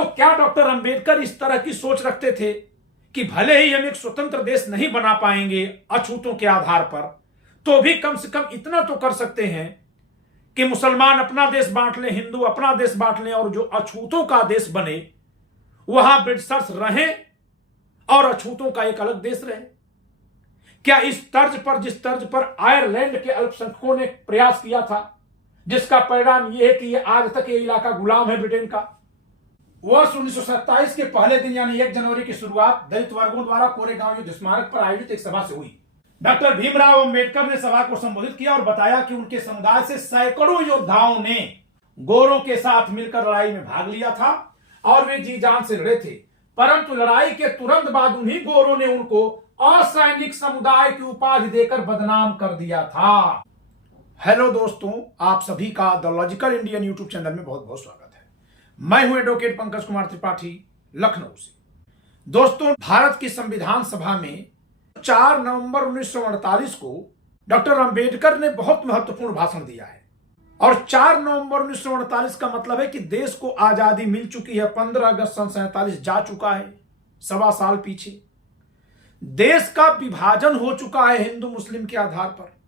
तो क्या डॉक्टर अंबेडकर इस तरह की सोच रखते थे कि भले ही हम एक स्वतंत्र देश नहीं बना पाएंगे अछूतों के आधार पर, तो भी कम से कम इतना तो कर सकते हैं कि मुसलमान अपना देश बांट लें, हिंदू अपना देश बांट लें, और जो अछूतों का देश बने वहां ब्रिटिशर्स रहें और अछूतों का एक अलग देश रहे? क्या इस तर्ज पर, जिस तर्ज पर आयरलैंड के अल्पसंख्यकों ने प्रयास किया था, जिसका परिणाम यह है कि यह आज तक ये इलाका गुलाम है ब्रिटेन का? वर्ष 1927 के पहले दिन यानी 1 जनवरी की शुरुआत दलित वर्गों द्वारा कोरेगांव युद्ध स्मारक पर आयोजित एक सभा से हुई। डॉक्टर भीमराव अंबेडकर ने सभा को संबोधित किया और बताया कि उनके समुदाय से सैकड़ों योद्धाओं ने गोरों के साथ मिलकर लड़ाई में भाग लिया था और वे जी जान से लड़े थे, परंतु लड़ाई के तुरंत बाद उन्हीं गोरों ने उनको असैनिक समुदाय की उपाधि देकर बदनाम कर दिया था। हेलो दोस्तों, आप सभी का the logical Indian YouTube channel में बहुत बहुत स्वागत है। मैं हूं एडवोकेट पंकज कुमार त्रिपाठी, लखनऊ से। दोस्तों, भारत की संविधान सभा में 4 नवंबर 1948 को डॉक्टर अंबेडकर ने बहुत महत्वपूर्ण भाषण दिया है। और 4 नवंबर 1948 का मतलब है कि देश को आजादी मिल चुकी है। 15 अगस्त सन 47 जा चुका है, 1.25 साल पीछे। देश का विभाजन हो चुका है हिंदू मुस्लिम के आधार पर।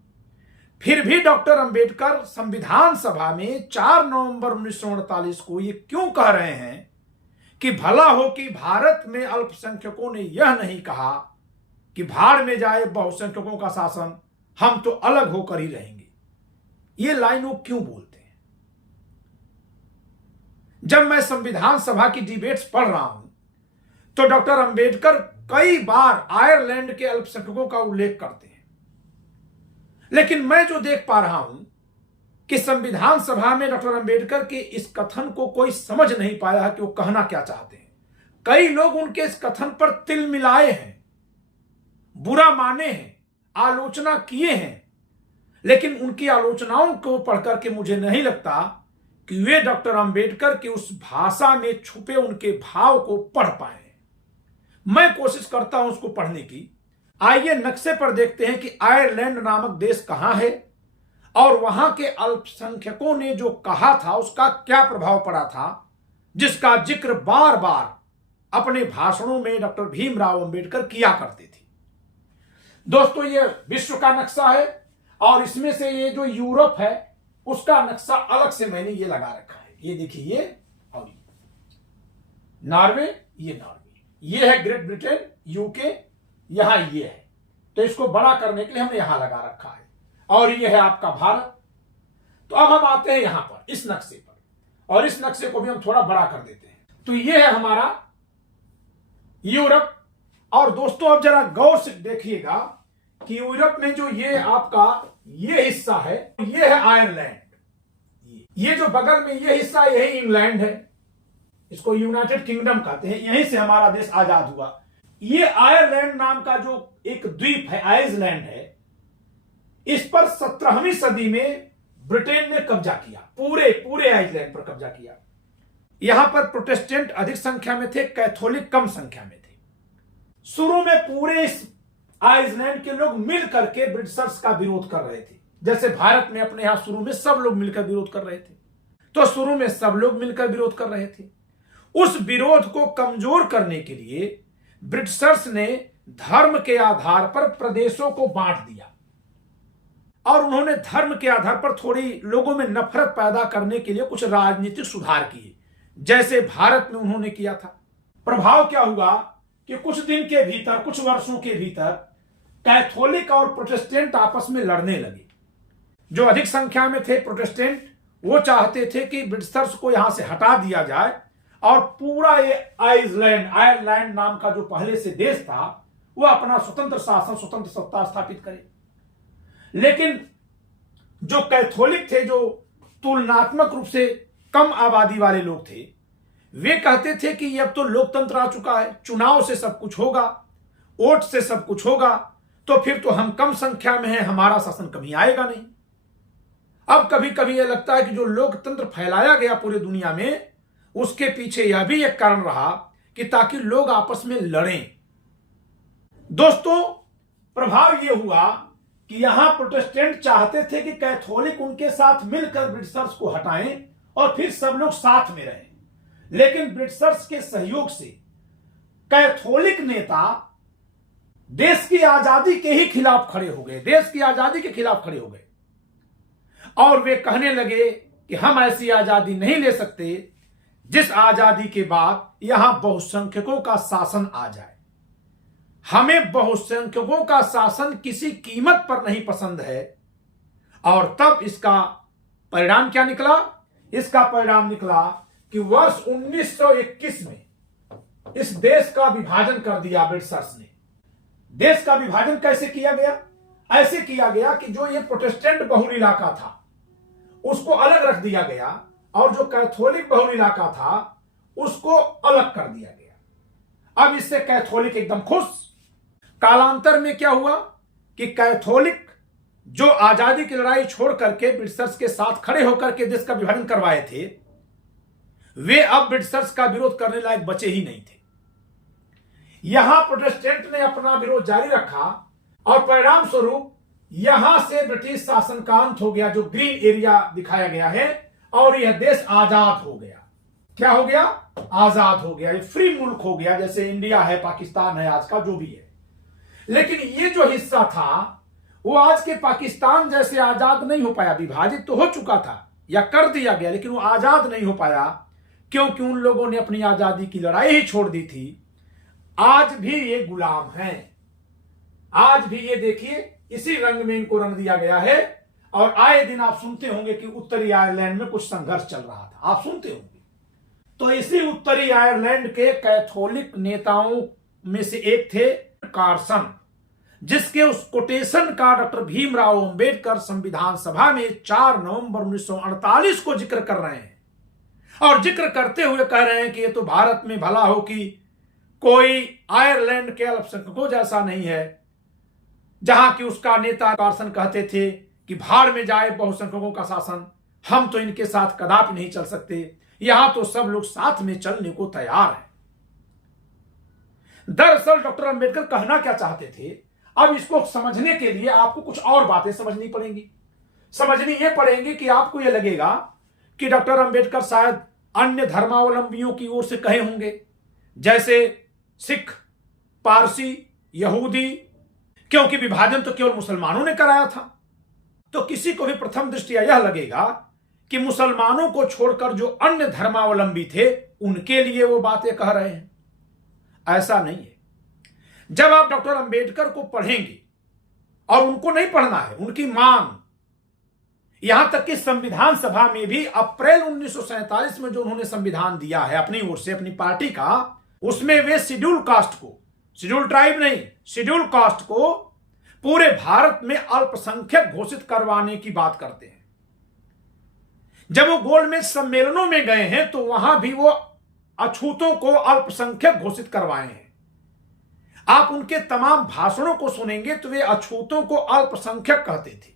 फिर भी डॉक्टर अंबेडकर संविधान सभा में 4 नवंबर 1948 को ये क्यों कह रहे हैं कि भला हो कि भारत में अल्पसंख्यकों ने यह नहीं कहा कि भाड़ में जाए बहुसंख्यकों का शासन, हम तो अलग होकर ही रहेंगे। ये लाइन वो क्यों बोलते हैं? जब मैं संविधान सभा की डिबेट्स पढ़ रहा हूं तो डॉक्टर अंबेडकर कई बार आयरलैंड के अल्पसंख्यकों का उल्लेख करते हैं, लेकिन मैं जो देख पा रहा हूं कि संविधान सभा में डॉक्टर अंबेडकर के इस कथन को कोई समझ नहीं पाया कि वो कहना क्या चाहते हैं। कई लोग उनके इस कथन पर तिल मिलाए हैं, बुरा माने हैं, आलोचना किए हैं, लेकिन उनकी आलोचनाओं को पढ़कर के मुझे नहीं लगता कि वे डॉक्टर अंबेडकर की उस भाषा में छुपे उनके भाव को पढ़ पाए। मैं कोशिश करता हूं उसको पढ़ने की। आइए नक्शे पर देखते हैं कि आयरलैंड नामक देश कहां है और वहां के अल्पसंख्यकों ने जो कहा था उसका क्या प्रभाव पड़ा था, जिसका जिक्र बार बार अपने भाषणों में डॉक्टर भीमराव अंबेडकर किया करते थे। दोस्तों, ये विश्व का नक्शा है और इसमें से ये जो यूरोप है उसका नक्शा अलग से मैंने ये लगा रखा है। ये देखिए, ये और नॉर्वे, ये नॉर्वे, ये है ग्रेट ब्रिटेन, यूके, यहां ये है। तो इसको बड़ा करने के लिए हमने यहां लगा रखा है। और ये है आपका भारत। तो अब हम आते हैं यहां पर इस नक्शे पर, और इस नक्शे को भी हम थोड़ा बड़ा कर देते हैं। तो ये है हमारा यूरोप। और दोस्तों, अब जरा गौर से देखिएगा कि यूरोप में जो ये आपका ये हिस्सा है, ये है आयरलैंड। ये जो बगल में ये हिस्सा, यही इंग्लैंड है। इसको यूनाइटेड किंगडम कहते हैं। यहीं से हमारा देश आजाद हुआ। ये आयरलैंड नाम का जो एक द्वीप है, आइसलैंड है, इस पर 17वीं सदी में ब्रिटेन ने कब्जा किया। पूरे आइसलैंड पर कब्जा किया। यहां पर प्रोटेस्टेंट अधिक संख्या में थे, कैथोलिक कम संख्या में थे। शुरू में पूरे इस आइसलैंड के लोग मिल करके ब्रिटिशर्स का विरोध कर रहे थे, जैसे भारत में अपने यहां शुरू में सब लोग मिलकर विरोध कर रहे थे। तो शुरू में सब लोग मिलकर विरोध कर रहे थे। उस विरोध को कमजोर करने के लिए ब्रिटिशर्स ने धर्म के आधार पर प्रदेशों को बांट दिया और उन्होंने धर्म के आधार पर थोड़ी लोगों में नफरत पैदा करने के लिए कुछ राजनीतिक सुधार किए, जैसे भारत में उन्होंने किया था। प्रभाव क्या हुआ कि कुछ दिन के भीतर, कुछ वर्षों के भीतर कैथोलिक और प्रोटेस्टेंट आपस में लड़ने लगे। जो अधिक संख्या में थे प्रोटेस्टेंट, वो चाहते थे कि ब्रिटिशर्स को यहां से हटा दिया जाए और पूरा ये आयरलैंड नाम का जो पहले से देश था वो अपना स्वतंत्र शासन, स्वतंत्र सत्ता स्थापित करे। लेकिन जो कैथोलिक थे, जो तुलनात्मक रूप से कम आबादी वाले लोग थे, वे कहते थे कि अब तो लोकतंत्र आ चुका है, चुनाव से सब कुछ होगा, वोट से सब कुछ होगा, तो फिर तो हम कम संख्या में हैं, हमारा शासन कभी आएगा नहीं। अब कभी कभी यह लगता है कि जो लोकतंत्र फैलाया गया पूरी दुनिया में, उसके पीछे यह भी एक कारण रहा कि ताकि लोग आपस में लड़ें। दोस्तों, प्रभाव यह हुआ कि यहां प्रोटेस्टेंट चाहते थे कि कैथोलिक उनके साथ मिलकर ब्रिटिशर्स को हटाएं और फिर सब लोग साथ में रहें। लेकिन ब्रिटिशर्स के सहयोग से कैथोलिक नेता देश की आजादी के ही खिलाफ खड़े हो गए, देश की आजादी के खिलाफ खड़े हो गए और वे कहने लगे कि हम ऐसी आजादी नहीं ले सकते जिस आजादी के बाद यहां बहुसंख्यकों का शासन आ जाए। हमें बहुसंख्यकों का शासन किसी कीमत पर नहीं पसंद है। और तब इसका परिणाम क्या निकला? इसका परिणाम निकला कि वर्ष 1921 में इस देश का विभाजन कर दिया ब्रिटिशर्स ने। देश का विभाजन कैसे किया गया? ऐसे किया गया कि जो ये प्रोटेस्टेंट बहुल इलाका था उसको अलग रख दिया गया और जो कैथोलिक बहुल इलाका था उसको अलग कर दिया गया। अब इससे कैथोलिक एकदम खुश। कालांतर में क्या हुआ कि कैथोलिक जो आजादी की लड़ाई छोड़ करके ब्रिटिशर्स के साथ खड़े होकर के देश का विभाजन करवाए थे, वे अब ब्रिटिशर्स का विरोध करने लायक बचे ही नहीं थे। यहां प्रोटेस्टेंट ने अपना विरोध जारी रखा और परिणाम स्वरूप यहां से ब्रिटिश शासन का अंत हो गया, जो ग्रीन एरिया दिखाया गया है, और यह देश आजाद हो गया। क्या हो गया? आजाद हो गया। ये फ्री मुल्क हो गया, जैसे इंडिया है, पाकिस्तान है आज का, जो भी है। लेकिन ये जो हिस्सा था वो आज के पाकिस्तान जैसे आजाद नहीं हो पाया। विभाजित तो हो चुका था या कर दिया गया, लेकिन वो आजाद नहीं हो पाया क्योंकि उन लोगों ने अपनी आजादी की लड़ाई ही छोड़ दी थी। आज भी ये गुलाम हैं। आज भी ये देखिए इसी रंग में इनको रंग दिया गया है। और आए दिन आप सुनते होंगे कि उत्तरी आयरलैंड में कुछ संघर्ष चल रहा था, आप सुनते होंगे। तो इसी उत्तरी आयरलैंड के कैथोलिक नेताओं में से एक थे कार्सन, जिसके उस कोटेशन का डॉक्टर भीमराव अंबेडकर संविधान सभा में 4 नवंबर 1948 को जिक्र कर रहे हैं। और जिक्र करते हुए कह रहे हैं कि ये तो भारत में भला हो कि कोई आयरलैंड के अल्पसंख्यकों जैसा नहीं है, जहां कि उसका नेता कार्सन कहते थे कि भाड़ में जाए बहुसंख्यकों का शासन, हम तो इनके साथ कदापि नहीं चल सकते, यहां तो सब लोग साथ में चलने को तैयार हैं। दरअसल डॉक्टर अंबेडकर कहना क्या चाहते थे, अब इसको समझने के लिए आपको कुछ और बातें समझनी पड़ेंगी। समझनी ये पड़ेंगी कि आपको ये लगेगा कि डॉक्टर अंबेडकर शायद अन्य धर्मावलंबियों की ओर से कहे होंगे, जैसे सिख, पारसी, यहूदी, क्योंकि विभाजन तो केवल मुसलमानों ने कराया था। तो किसी को भी प्रथम दृष्टया यह लगेगा कि मुसलमानों को छोड़कर जो अन्य धर्मावलंबी थे उनके लिए वो बातें कह रहे हैं। ऐसा नहीं है। जब आप डॉक्टर अंबेडकर को पढ़ेंगे, और उनको नहीं पढ़ना है, उनकी मांग, यहां तक कि संविधान सभा में भी अप्रैल 1947 में जो उन्होंने संविधान दिया है अपनी ओर से, अपनी पार्टी का, उसमें वे शेड्यूल कास्ट को, शेड्यूल ट्राइब नहीं, शेड्यूल कास्ट को पूरे भारत में अल्पसंख्यक घोषित करवाने की बात करते हैं। जब वो गोलमेज सम्मेलनों में गए हैं तो वहां भी वो अछूतों को अल्पसंख्यक घोषित करवाए हैं। आप उनके तमाम भाषणों को सुनेंगे तो वे अछूतों को अल्पसंख्यक कहते थे,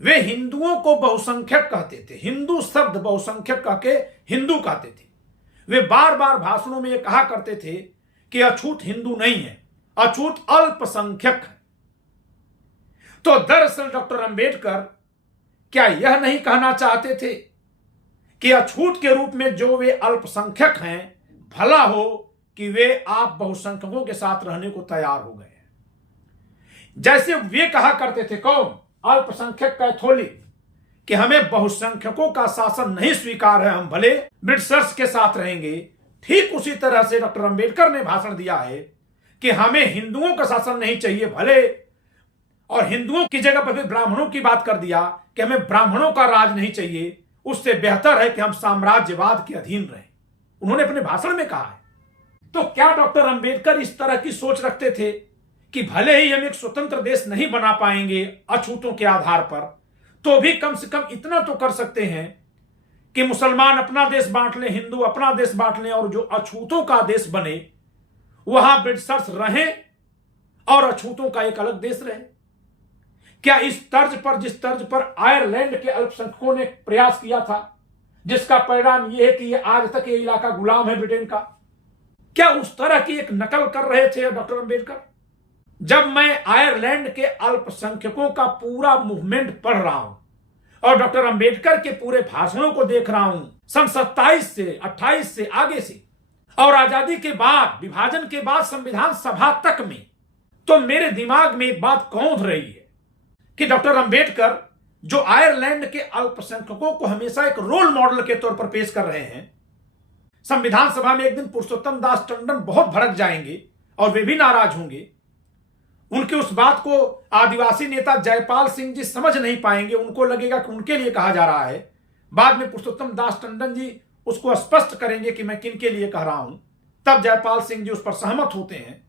वे हिंदुओं को बहुसंख्यक कहते थे, हिंदू शब्द बहुसंख्यक कह के हिंदू कहते थे। वे बार बार भाषणों में ये कहा करते थे कि अछूत हिंदू नहीं है, अछूत अल्पसंख्यक है। तो दरअसल डॉक्टर अंबेडकर क्या यह नहीं कहना चाहते थे कि अछूत के रूप में जो वे अल्पसंख्यक हैं, भला हो कि वे आप बहुसंख्यकों के साथ रहने को तैयार हो गए हैं। जैसे वे कहा करते थे, कौन? अल्पसंख्यक कैथोलिक, कि हमें बहुसंख्यकों का शासन नहीं स्वीकार है, हम भले ब्रिटिशर्स के साथ रहेंगे। ठीक उसी तरह से डॉक्टर अंबेडकर ने भाषण दिया है कि हमें हिंदुओं का शासन नहीं चाहिए, भले, और हिंदुओं की जगह पर फिर ब्राह्मणों की बात कर दिया कि हमें ब्राह्मणों का राज नहीं चाहिए, उससे बेहतर है कि हम साम्राज्यवाद के अधीन रहें, उन्होंने अपने भाषण में कहा है। तो क्या डॉक्टर अंबेडकर इस तरह की सोच रखते थे कि भले ही हम एक स्वतंत्र देश नहीं बना पाएंगे अछूतों के आधार पर, तो भी कम से कम इतना तो कर सकते हैं कि मुसलमान अपना देश बांट लें, हिंदू अपना देश बांट लें, और जो अछूतों का देश बने वहां ब्रिटिशर्स रहें और अछूतों का एक अलग देश रहे? क्या इस तर्ज पर, जिस तर्ज पर आयरलैंड के अल्पसंख्यकों ने प्रयास किया था, जिसका परिणाम यह है कि यह आज तक ये इलाका गुलाम है ब्रिटेन का, क्या उस तरह की एक नकल कर रहे थे डॉक्टर अंबेडकर? जब मैं आयरलैंड के अल्पसंख्यकों का पूरा मूवमेंट पढ़ रहा हूं और डॉक्टर अंबेडकर के पूरे भाषणों को देख रहा हूं सन 27 से 28 से आगे से और आजादी के बाद, विभाजन के बाद संविधान सभा तक में, तो मेरे दिमाग में एक बात कौंध रही है कि डॉक्टर अंबेडकर जो आयरलैंड के अल्पसंख्यकों को हमेशा एक रोल मॉडल के तौर पर पेश कर रहे हैं, संविधान सभा में एक दिन पुरुषोत्तम दास टंडन बहुत भड़क जाएंगे और वे भी नाराज होंगे। उनके उस बात को आदिवासी नेता जयपाल सिंह जी समझ नहीं पाएंगे, उनको लगेगा कि उनके लिए कहा जा रहा है। बाद में पुरुषोत्तम दास टंडन जी उसको स्पष्ट करेंगे कि मैं किन के लिए कह रहा हूं, तब जयपाल सिंह जी उस पर सहमत होते हैं।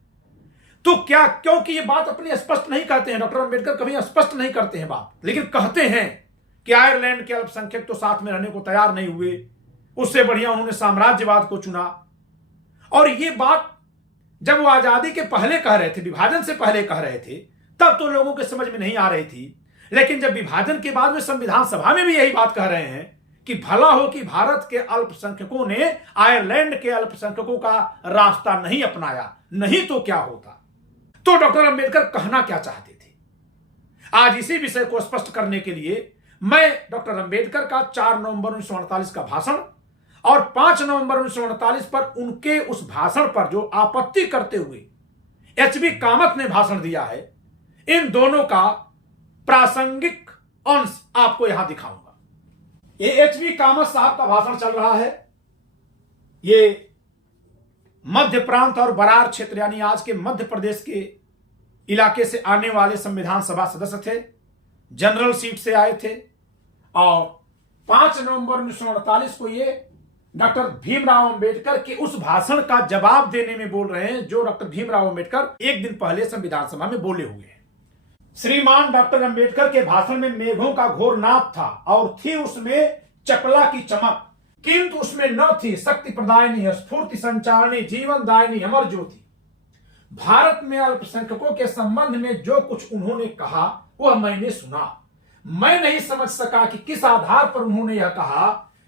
तो क्या, क्योंकि ये बात अपनी स्पष्ट नहीं कहते हैं, डॉक्टर अंबेडकर कभी स्पष्ट नहीं करते हैं बात, लेकिन कहते हैं कि आयरलैंड के अल्पसंख्यक तो साथ में रहने को तैयार नहीं हुए, उससे बढ़िया उन्होंने साम्राज्यवाद को चुना। और ये बात जब वो आजादी के पहले कह रहे थे, विभाजन से पहले कह रहे थे, तब तो लोगों के समझ में नहीं आ रही थी। लेकिन जब विभाजन के बाद में संविधान सभा में भी यही बात कह रहे हैं कि भला हो कि भारत के अल्पसंख्यकों ने आयरलैंड के अल्पसंख्यकों का रास्ता नहीं अपनाया, नहीं तो क्या होता। तो डॉक्टर अंबेडकर कहना क्या चाहते थे, आज इसी विषय को स्पष्ट करने के लिए मैं डॉक्टर अंबेडकर का 4 नवंबर 1948 का भाषण और 5 नवंबर 1948 पर उनके उस भाषण पर जो आपत्ति करते हुए एचबी कामत ने भाषण दिया है, इन दोनों का प्रासंगिक अंश आपको यहां दिखाऊंगा। ये एचबी कामत साहब का भाषण चल रहा है। ये मध्य प्रांत और बरार क्षेत्र यानी आज के मध्य प्रदेश के इलाके से आने वाले संविधान सभा सदस्य थे, जनरल सीट से आए थे और 5 नवंबर 1948 को ये डॉक्टर भीमराव अंबेडकर के उस भाषण का जवाब देने में बोल रहे हैं जो डॉक्टर भीमराव अंबेडकर एक दिन पहले संविधान सभा में बोले हुए हैं। श्रीमान डॉक्टर अंबेडकर के भाषण में मेघों का घोर नाद था और थी उसमें चपला की चमक, किंतु उसमें न थी शक्ति प्रदायनी, स्फूर्ति संचारणी, जीवन दायनी अमर ज्योति। भारत में अल्पसंख्यकों के संबंध में जो कुछ उन्होंने कहा वह मैंने सुना। मैं नहीं समझ सका कि किस आधार पर उन्होंने यह कहा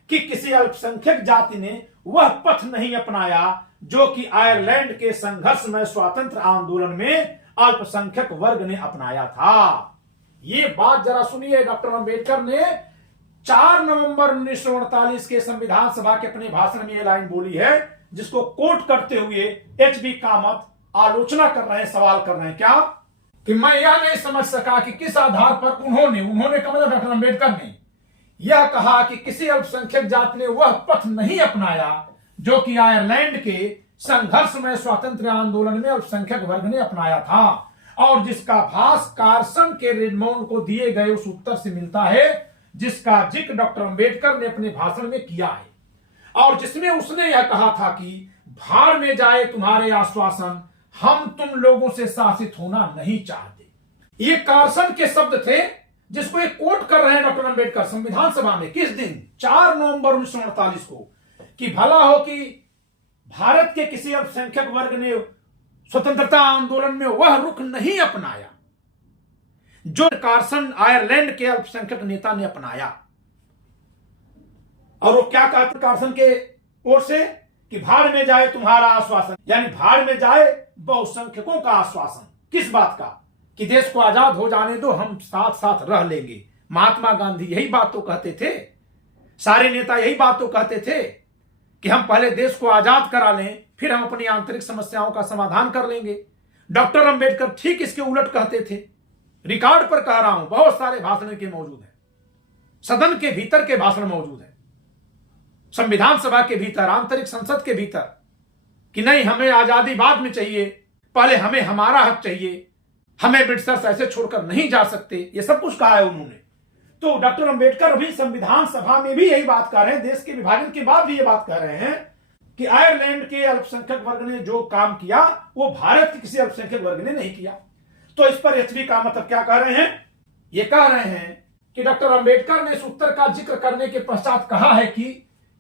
कि किसी अल्पसंख्यक जाति ने वह पथ नहीं अपनाया जो कि आयरलैंड के संघर्ष में स्वतंत्र आंदोलन में अल्पसंख्यक वर्ग ने अपनाया था। ये बात जरा सुनिए, डॉक्टर अंबेडकर ने 4 नवंबर 1948 के संविधान सभा के अपने भाषण में यह लाइन बोली है, जिसको कोट करते हुए एचबी कामत आलोचना कर रहे हैं, सवाल कर रहे हैं क्या कि मैं यह नहीं समझ सका कि किस आधार पर उन्होंने कहा, डॉक्टर अंबेडकर ने यह कहा कि किसी अल्पसंख्यक जाति ने वह पथ नहीं अपनाया जो कि आयरलैंड के संघर्ष में स्वतंत्र आंदोलन में अल्पसंख्यक वर्ग ने अपनाया था, और जिसका भास कार्सन के रेडमोंड को दिए गए उस उत्तर से मिलता है जिसका जिक्र डॉक्टर अंबेडकर ने अपने भाषण में किया है, और जिसमें उसने यह कहा था कि भाड़ में जाए तुम्हारे आश्वासन, हम तुम लोगों से शासित होना नहीं चाहते। ये कार्सन के शब्द थे जिसको एक कोट कर रहे हैं डॉक्टर अंबेडकर संविधान सभा में। किस दिन? 4 नवंबर 1948 को, कि भला हो कि भारत के किसी अल्पसंख्यक वर्ग ने स्वतंत्रता आंदोलन में वह रुख नहीं अपनाया जो कार्सन आयरलैंड के अल्पसंख्यक नेता ने अपनाया। और वो क्या कहते कार्सन के ओर से कि भाड़ में जाए तुम्हारा आश्वासन, यानी भाड़ में जाए बहुसंख्यकों का आश्वासन। किस बात का? कि देश को आजाद हो जाने दो, हम साथ साथ रह लेंगे। महात्मा गांधी यही बात तो कहते थे, सारे नेता यही बात तो कहते थे कि हम पहले देश को आजाद करा लें, फिर हम अपनी आंतरिक समस्याओं का समाधान कर लेंगे। डॉक्टर अंबेडकर ठीक इसके उलट कहते थे। रिकॉर्ड पर कह रहा हूं, बहुत सारे भाषण के मौजूद हैं, सदन के भीतर के भाषण मौजूद है, संविधान सभा के भीतर, आंतरिक संसद के भीतर, कि नहीं हमें आजादी बाद में चाहिए, पहले हमें हमारा हक चाहिए, हमें ब्रिटिशर्स ऐसे छोड़कर नहीं जा सकते। ये सब कुछ कहा है उन्होंने। तो डॉक्टर अंबेडकर भी संविधान सभा में भी यही बात कह रहे हैं, देश के विभाजन के बाद भी ये बात कह रहे हैं कि आयरलैंड के अल्पसंख्यक वर्ग ने जो काम किया वो भारत के किसी अल्पसंख्यक वर्ग ने नहीं किया। तो इस पर एचबी का मतलब क्या कह रहे हैं? ये कह रहे हैं कि डॉक्टर अंबेडकर ने इस उत्तर का जिक्र करने के पश्चात कहा है कि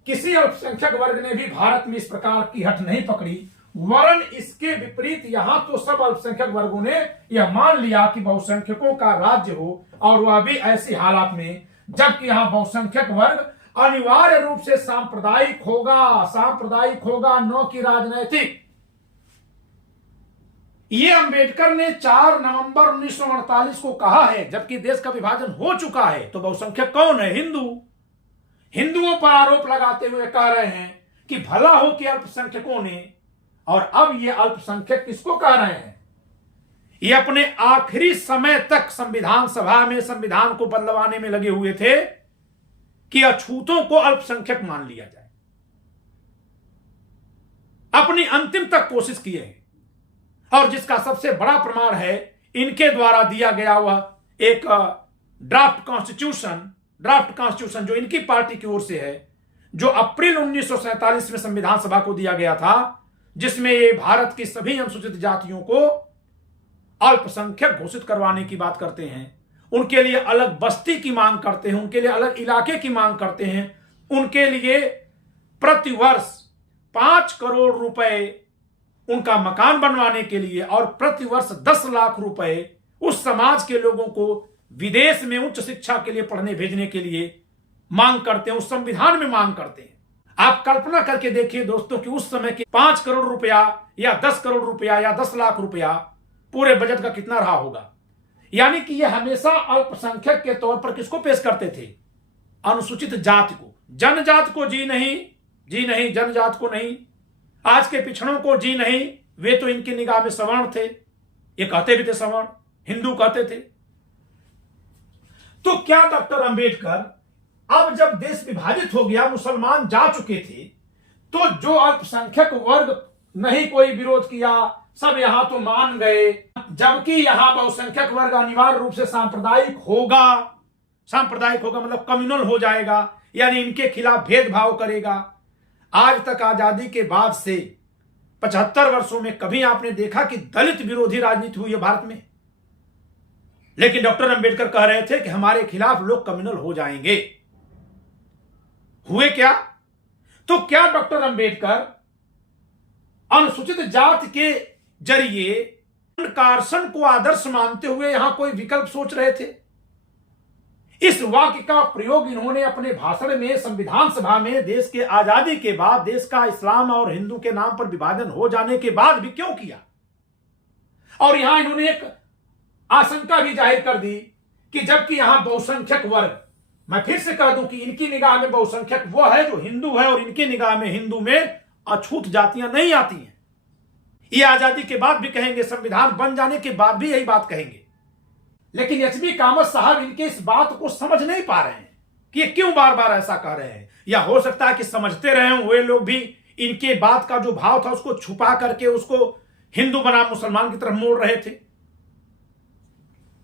किसी अल्पसंख्यक वर्ग ने भी भारत में इस प्रकार की हट नहीं पकड़ी, वरन इसके विपरीत यहां तो सब अल्पसंख्यक वर्गों ने यह मान लिया कि बहुसंख्यकों का राज्य हो, और वह भी ऐसी हालात में जबकि यहां बहुसंख्यक वर्ग अनिवार्य रूप से सांप्रदायिक होगा, न कि राजनैतिक। ये अंबेडकर ने 4 नवंबर 1948 को कहा है, जबकि देश का विभाजन हो चुका है। तो बहुसंख्यक कौन है? हिंदू। हिंदुओं पर आरोप लगाते हुए कह रहे हैं कि भला हो कि अल्पसंख्यकों ने, और अब ये अल्पसंख्यक किसको कह रहे हैं? ये अपने आखिरी समय तक संविधान सभा में संविधान को बदलवाने में लगे हुए थे कि अछूतों को अल्पसंख्यक मान लिया जाए। अपनी अंतिम तक कोशिश किए हैं, और जिसका सबसे बड़ा प्रमाण है इनके द्वारा दिया गया वह एक ड्राफ्ट कॉन्स्टिट्यूशन जो इनकी पार्टी की ओर से है, जो अप्रैल 1947 में संविधान सभा को दिया गया था, जिसमें ये भारत की सभी अनुसूचित जातियों को अल्पसंख्यक घोषित करवाने की बात करते हैं। उनके लिए अलग बस्ती की मांग करते हैं, उनके लिए अलग इलाके की मांग करते हैं, उनके लिए प्रतिवर्ष 5 करोड़ रुपए उनका मकान बनवाने के लिए और प्रतिवर्ष 10 लाख रुपए उस समाज के लोगों को विदेश में उच्च शिक्षा के लिए पढ़ने भेजने के लिए मांग करते हैं, उस संविधान में मांग करते हैं। आप कल्पना करके देखिए दोस्तों कि उस समय के 5 करोड़ रुपया या 10 करोड़ रुपया या 10 लाख रुपया पूरे बजट का कितना रहा होगा। यानी कि यह हमेशा अल्पसंख्यक के तौर पर किसको पेश करते थे? अनुसूचित जाति को। जनजाति को जी नहीं, जनजाति को नहीं, आज के पिछड़ों को जी नहीं, वे तो इनकी निगाह में सवर्ण थे, ये कहते भी थे सवर्ण, हिंदू कहते थे। तो क्या डॉक्टर अंबेडकर अब जब देश विभाजित हो गया, मुसलमान जा चुके थे, तो जो अल्पसंख्यक वर्ग नहीं कोई विरोध किया, सब यहां तो मान गए, जबकि यहां बहुसंख्यक वर्ग अनिवार्य रूप से सांप्रदायिक होगा मतलब कम्युनल हो जाएगा, यानी इनके खिलाफ भेदभाव करेगा। आज तक आजादी के बाद से 75 वर्षों में कभी आपने देखा कि दलित विरोधी राजनीति हुई है भारत में? लेकिन डॉक्टर अंबेडकर कह रहे थे कि हमारे खिलाफ लोग कम्युनल हो जाएंगे। हुए क्या? तो क्या डॉक्टर अंबेडकर अनुसूचित जाति के जरिए कार्सन को आदर्श मानते हुए यहां कोई विकल्प सोच रहे थे? इस वाक्य का प्रयोग इन्होंने अपने भाषण में संविधान सभा में देश के आजादी के बाद, देश का इस्लाम और हिंदू के नाम पर विभाजन हो जाने के बाद भी क्यों किया? और यहां इन्होंने एक आशंका भी जाहिर कर दी कि जबकि यहां बहुसंख्यक वर्ग, मैं फिर से कह दूं कि इनकी निगाह में बहुसंख्यक वो है जो हिंदू है, और इनकी निगाह में हिंदू में अछूत जातियां नहीं आती हैं। ये आजादी के बाद भी कहेंगे, संविधान बन जाने के बाद भी यही बात कहेंगे। लेकिन एचबी कामत साहब इनके इस बात को समझ नहीं पा रहे हैं कि ये क्यों बार बार ऐसा कह रहे हैं, या हो सकता है कि समझते रहे हों, वे लोग भी इनके बात का जो भाव था उसको छुपा करके उसको हिंदू बनाम मुसलमान की तरफ मोड़ रहे थे।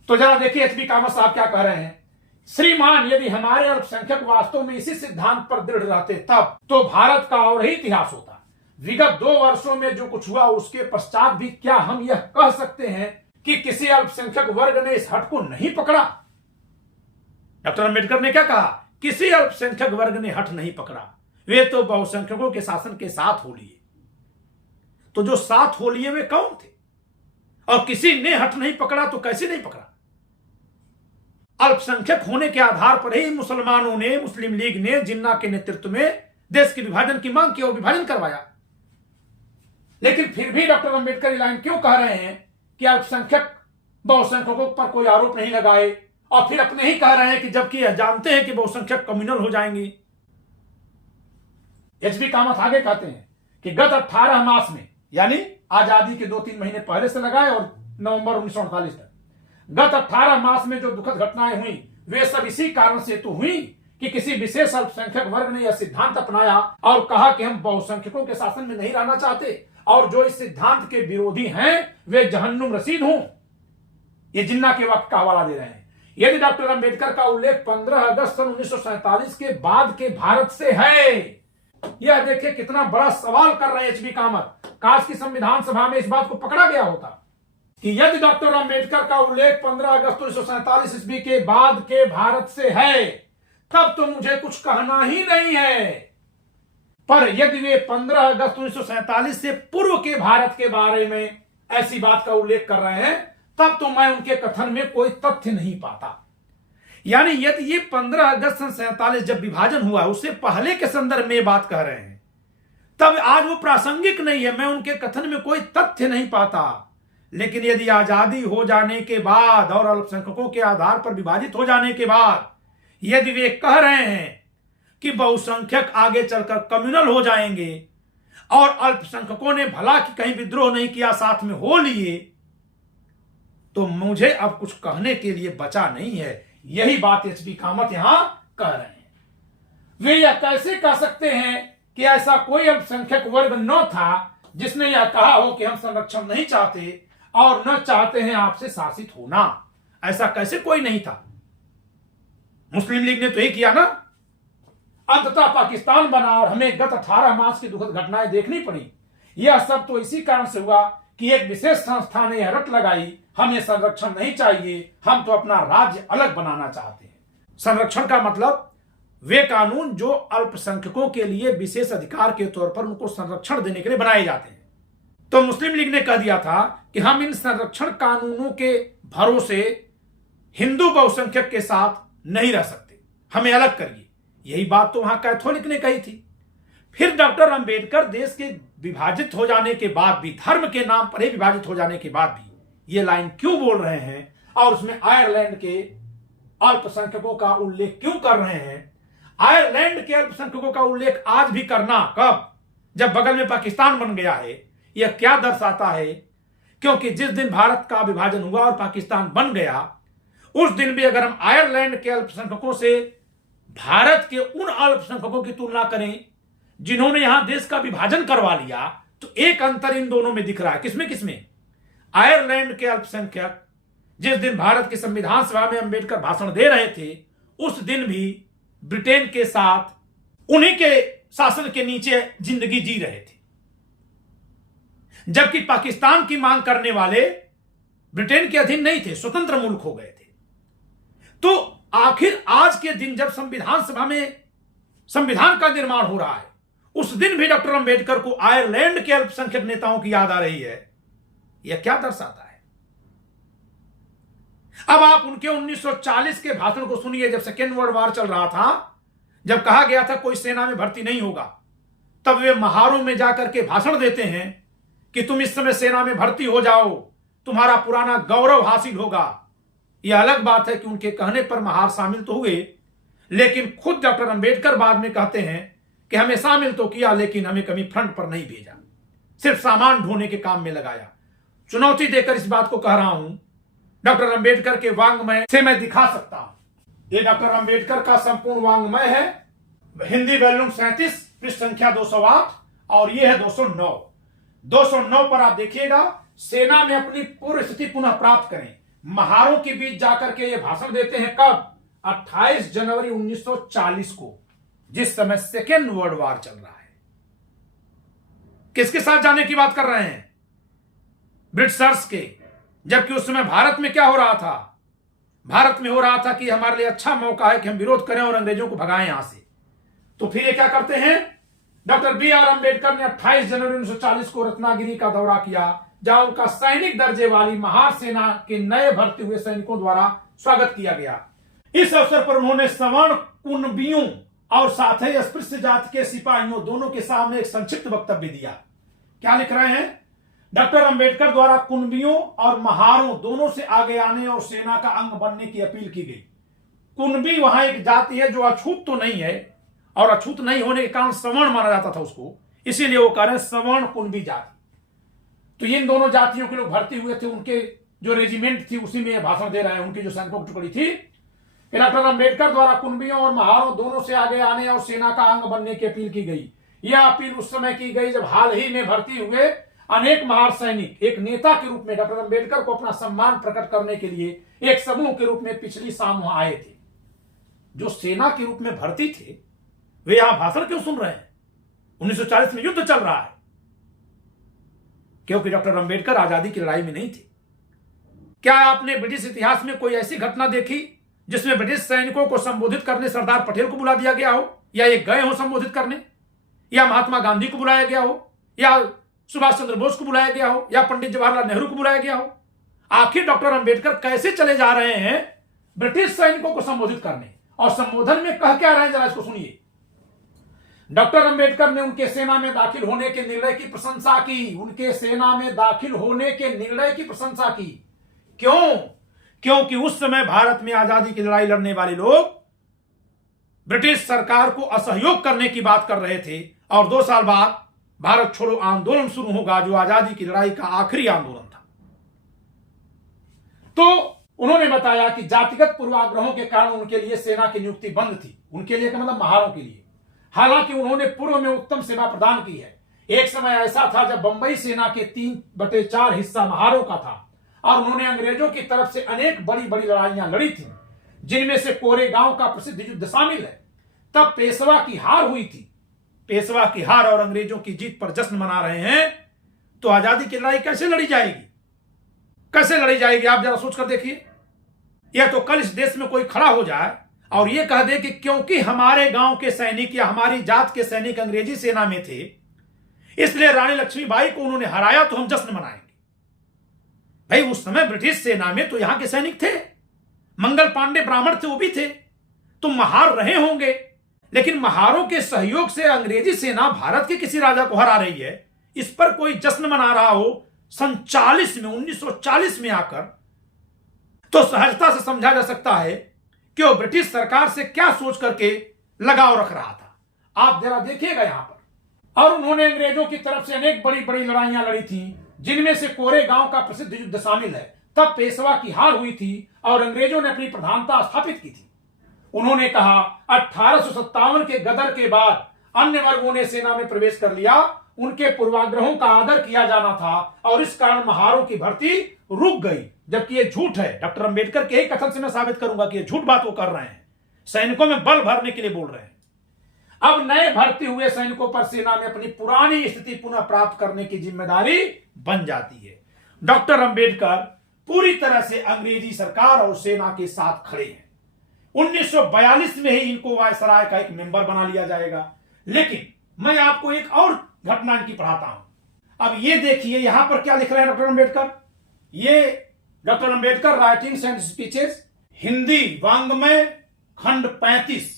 तो जरा देखिए एचबी कामत साहब क्या कह रहे हैं। श्रीमान, यदि हमारे अल्पसंख्यक वास्तव में इसी सिद्धांत पर दृढ़ रहते तब तो भारत का और ही इतिहास होता। विगत 2 वर्षों में जो कुछ हुआ उसके पश्चात भी क्या हम यह कह सकते हैं कि किसी अल्पसंख्यक वर्ग ने इस हट को नहीं पकड़ा? डॉक्टर अंबेडकर ने क्या कहा? किसी अल्पसंख्यक वर्ग ने हट नहीं पकड़ा, वे तो बहुसंख्यकों के शासन के साथ हो लिए। तो जो साथ हो लिए वे कौन थे? और किसी ने हट नहीं पकड़ा तो कैसे नहीं पकड़ा? अल्पसंख्यक होने के आधार पर ही मुसलमानों ने, मुस्लिम लीग ने जिन्ना के नेतृत्व में देश के विभाजन की मांग की और विभाजन करवाया। लेकिन फिर भी डॉक्टर अंबेडकर ये लाइन क्यों कह रहे हैं कि अल्पसंख्यक बहुसंख्यकों पर कोई आरोप नहीं लगाए, और फिर अपने ही कह रहे हैं कि जबकि यह जानते हैं कि बहुसंख्यक कम्युनल हो जाएंगे। एचबी कामत आगे कहते हैं कि गत 18 मास में, यानी आजादी के 2-3 महीने पहले से लगाए और नवंबर 1948 तक, गत 18 मास में जो दुखद घटनाएं हुई वे सब इसी कारण से तो हुई कि किसी विशेष अल्पसंख्यक वर्ग ने यह सिद्धांत अपनाया और कहा कि हम बहुसंख्यकों के शासन में नहीं रहना चाहते, और जो इस सिद्धांत के विरोधी हैं वे जहन्नुम रसीद हों। ये जिन्ना के वाक्य का हवाला दे रहे हैं। यदि डॉक्टर अंबेडकर का उल्लेख 15 अगस्त सन 1947 के बाद के भारत से है, यह देखिए कितना बड़ा सवाल कर रहे हैं एचबी कामत। काश की संविधान सभा में इस बात को पकड़ा गया होता कि यदि डॉक्टर अंबेडकर का उल्लेख 15 अगस्त 1947 ईस्वी के बाद के भारत से है, तब तो मुझे कुछ कहना ही नहीं है। पर यदि वे 15 अगस्त 1947 से पूर्व के भारत के बारे में ऐसी बात का उल्लेख कर रहे हैं, तब तो मैं उनके कथन में कोई तथ्य नहीं पाता। यानी यदि ये 15 अगस्त 1947 जब विभाजन हुआ उससे पहले के संदर्भ में बात कह रहे हैं, तब आज वो प्रासंगिक नहीं है। मैं उनके कथन में कोई तथ्य नहीं पाता। लेकिन यदि आजादी हो जाने के बाद और अल्पसंख्यकों के आधार पर विभाजित हो जाने के बाद यदि वे कह रहे हैं कि बहुसंख्यक आगे चलकर कम्युनल हो जाएंगे और अल्पसंख्यकों ने भला कि कहीं विद्रोह नहीं किया, साथ में हो लिए, तो मुझे अब कुछ कहने के लिए बचा नहीं है। यही बात एच.बी. कामत यहां कह रहे हैं। वे यह कैसे कह सकते हैं कि ऐसा कोई अल्पसंख्यक वर्ग न था जिसने यह कहा हो कि हम संरक्षण नहीं चाहते और न चाहते हैं आपसे शासित होना? ऐसा कैसे कोई नहीं था? मुस्लिम लीग ने तो यही किया ना। अंततः पाकिस्तान बना और हमें गत 18 मार्च की दुखद घटनाएं देखनी पड़ी। यह सब तो इसी कारण से हुआ कि एक विशेष संस्था ने यह रट लगाई, हमें संरक्षण नहीं चाहिए, हम तो अपना राज्य अलग बनाना चाहते हैं। संरक्षण का मतलब वे कानून जो अल्पसंख्यकों के लिए विशेष अधिकार के तौर पर उनको संरक्षण देने के लिए बनाए जाते हैं। तो मुस्लिम लीग ने कह दिया था कि हम इन संरक्षण कानूनों के भरोसे हिंदू बहुसंख्यक के साथ नहीं रह सकते, हमें अलग करिए। यही बात तो वहां कैथोलिक ने कही थी। फिर डॉक्टर अंबेडकर देश के विभाजित हो जाने के बाद भी, धर्म के नाम पर ही विभाजित हो जाने के बाद भी ये लाइन क्यों बोल रहे हैं और उसमें आयरलैंड के अल्पसंख्यकों का उल्लेख क्यों कर रहे हैं? आयरलैंड के अल्पसंख्यकों का उल्लेख आज भी करना कब, जब बगल में पाकिस्तान बन गया है, यह क्या दर्शाता है? क्योंकि जिस दिन भारत का विभाजन हुआ और पाकिस्तान बन गया, उस दिन भी अगर हम आयरलैंड के अल्पसंख्यकों से भारत के उन अल्पसंख्यकों की तुलना करें जिन्होंने यहां देश का विभाजन करवा लिया, तो एक अंतर इन दोनों में दिख रहा है। किसमें किसमें? आयरलैंड के अल्पसंख्यक जिस दिन भारत की संविधान सभा में अंबेडकर भाषण दे रहे थे, उस दिन भी ब्रिटेन के साथ उन्हीं के शासन के नीचे जिंदगी जी रहे थे, जबकि पाकिस्तान की मांग करने वाले ब्रिटेन के अधीन नहीं थे, स्वतंत्र मुल्क हो गए थे। तो आखिर आज के दिन जब संविधान सभा में संविधान का निर्माण हो रहा है, उस दिन भी डॉक्टर अंबेडकर को आयरलैंड के अल्पसंख्यक नेताओं की याद आ रही है। यह क्या दर्शाता है? अब आप उनके 1940 के भाषण को सुनिए, जब सेकेंड वर्ल्ड वॉर चल रहा था, जब कहा गया था कोई सेना में भर्ती नहीं होगा, तब वे महारों में जाकर के भाषण देते हैं कि तुम इस समय सेना में भर्ती हो जाओ, तुम्हारा पुराना गौरव हासिल होगा। यह अलग बात है कि उनके कहने पर महार शामिल तो हुए, लेकिन खुद डॉक्टर अंबेडकर बाद में कहते हैं कि हमें शामिल तो किया, लेकिन हमें कभी फ्रंट पर नहीं भेजा, सिर्फ सामान ढोने के काम में लगाया। चुनौती देकर इस बात को कह रहा हूं, डॉक्टर अंबेडकर के वांग्मय से मैं दिखा सकता हूं। ये डॉक्टर अंबेडकर का संपूर्ण वांग्मय है, हिंदी वॉल्यूम 37, पृष्ठ संख्या 208 और ये है 209। 209 पर आप देखिएगा, सेना में अपनी पूर्व स्थिति पुनः प्राप्त करें, महारों के बीच जाकर के ये भाषण देते हैं। कब? 28 जनवरी 1940 को, जिस समय सेकेंड वर्ल्ड वॉर चल रहा है। किसके साथ जाने की बात कर रहे हैं? ब्रिटिशर्स के। जबकि उस समय भारत में क्या हो रहा था? भारत में हो रहा था कि हमारे लिए अच्छा मौका है कि हम विरोध करें और अंग्रेजों को भगाएं यहां से। तो फिर ये क्या करते हैं? Doctor B R. अंबेडकर ने 28 जनवरी 1940 को रत्नागिरी का दौरा किया, जहां उनका सैनिक दर्जे वाली महार सेना के नए भर्ती हुए सैनिकों द्वारा स्वागत किया गया। इस अवसर पर उन्होंने सवर्ण, कुणबियों और साथ ही अस्पृश्य जाति के सिपाहियों दोनों के सामने एक संक्षिप्त वक्तव्य दिया। क्या लिख रहे हैं? डॉक्टर अंबेडकर द्वारा कुणबियों और महारों दोनों से आगे आने और सेना का अंग बनने की अपील की गई। कुणबी वहां एक जाति है जो अछूत तो नहीं है, और अछूत नहीं होने के कारण सवर्ण माना जाता था उसको, इसीलिए वो कह रहे हैं सवर्ण कुणबी जाति। तो इन दोनों जातियों के लोग भर्ती हुए थे, उनके जो रेजिमेंट थी उसी में भाषण दे रहे हैं, उनकी जो सैनिकों की टुकड़ी थी। डॉक्टर अंबेडकर द्वारा कुणबियों और महारों दोनों से आगे आने और सेना का अंग बनने की अपील की गई। यह अपील उस समय की गई जब हाल ही में भर्ती हुए अनेक महार सैनिक एक नेता के रूप में डॉक्टर अंबेडकर को अपना सम्मान प्रकट करने के लिए एक समूह के रूप में पिछली शाम वहां आए थे। जो सेना के रूप में भर्ती थे वे यहां भाषण क्यों सुन रहे हैं? 1940 में युद्ध चल रहा है। क्योंकि डॉक्टर अंबेडकर आजादी की लड़ाई में नहीं थे। क्या आपने ब्रिटिश इतिहास में कोई ऐसी घटना देखी जिसमें ब्रिटिश सैनिकों को संबोधित करने सरदार पटेल को बुला दिया गया हो, या ये गए हो संबोधित करने, या महात्मा गांधी को बुलाया गया हो, या सुभाष चंद्र बोस को बुलाया गया हो, या पंडित जवाहरलाल नेहरू को बुलाया गया हो? आखिर डॉक्टर अंबेडकर कैसे चले जा रहे हैं ब्रिटिश सैनिकों को संबोधित करने, और संबोधन में कह क्या रहे हैं, जरा इसको सुनिए। डॉक्टर अंबेडकर ने उनके सेना में दाखिल होने के निर्णय की प्रशंसा की, उनके सेना में दाखिल होने के निर्णय की प्रशंसा की। क्यों? क्योंकि उस समय भारत में आजादी की लड़ाई लड़ने वाले लोग ब्रिटिश सरकार को असहयोग करने की बात कर रहे थे, और 2 साल बाद भारत छोड़ो आंदोलन शुरू होगा, जो आजादी की लड़ाई का आखिरी आंदोलन था। तो उन्होंने बताया कि जातिगत पूर्वाग्रहों के कारण उनके लिए सेना की नियुक्ति बंद थी, उनके लिए मतलब महारों के लिए। हालांकि उन्होंने पूर्व में उत्तम सेवा प्रदान की है। एक समय ऐसा था जब बंबई सेना के 3/4 हिस्सा महारों का था, और उन्होंने अंग्रेजों की तरफ से अनेक बड़ी बड़ी लड़ाइयां लड़ी थी, जिनमें से कोरेगांव का प्रसिद्ध युद्ध शामिल है। तब पेशवा की हार हुई थी। पेशवा की हार और अंग्रेजों की जीत पर जश्न मना रहे हैं, तो आजादी की लड़ाई कैसे लड़ी जाएगी? कैसे लड़ी जाएगी? आप जरा सोच कर देखिए। यह तो कल इस देश में कोई खड़ा हो जाए और यह कह दे कि क्योंकि हमारे गांव के सैनिक या हमारी जात के सैनिक अंग्रेजी सेना में थे, इसलिए रानी लक्ष्मीबाई को उन्होंने हराया, तो हम जश्न मनाएंगे। भाई, उस समय ब्रिटिश सेना में तो यहां के सैनिक थे, मंगल पांडे ब्राह्मण थे, वो भी थे, तो महार रहे होंगे। लेकिन महारों के सहयोग से अंग्रेजी सेना भारत के किसी राजा को हरा रही है, इस पर कोई जश्न मना रहा हो सन 1940 में आकर, तो सहजता से समझा जा सकता है कि वो ब्रिटिश सरकार से क्या सोच करके लगाव रख रहा था। आप जरा देखिएगा यहां पर। और उन्होंने अंग्रेजों की तरफ से अनेक बड़ी बड़ी लड़ाइयां लड़ी थी, जिनमें से कोरेगांव का प्रसिद्ध युद्ध शामिल है। तब पेशवा की हार हुई थी और अंग्रेजों ने अपनी प्रधानता स्थापित की थी। उन्होंने कहा 1857 के गदर के बाद अन्य वर्गों ने सेना में प्रवेश कर लिया, उनके पूर्वाग्रहों का आदर किया जाना था, और इस कारण महारों की भर्ती रुक गई। जबकि यह झूठ है। डॉक्टर अंबेडकर के ही कथन से मैं साबित करूंगा कि यह झूठ बात वो कर रहे हैं। सैनिकों में बल भरने के लिए बोल रहे हैं। अब नए भर्ती हुए सैनिकों पर सेना में अपनी पुरानी स्थिति पुनः प्राप्त करने की जिम्मेदारी बन जाती है। डॉक्टर अंबेडकर पूरी तरह से अंग्रेजी सरकार और सेना के साथ खड़े हैं। 1942 में ही इनको वायसराय का एक मेंबर बना लिया जाएगा। लेकिन मैं आपको एक और घटना इनकी पढ़ाता हूं। अब ये देखिए यहां पर क्या लिख रहे हैं डॉक्टर अंबेडकर। ये doctor Ambedkar writings and speeches, Hindi वांग्मय खंड 35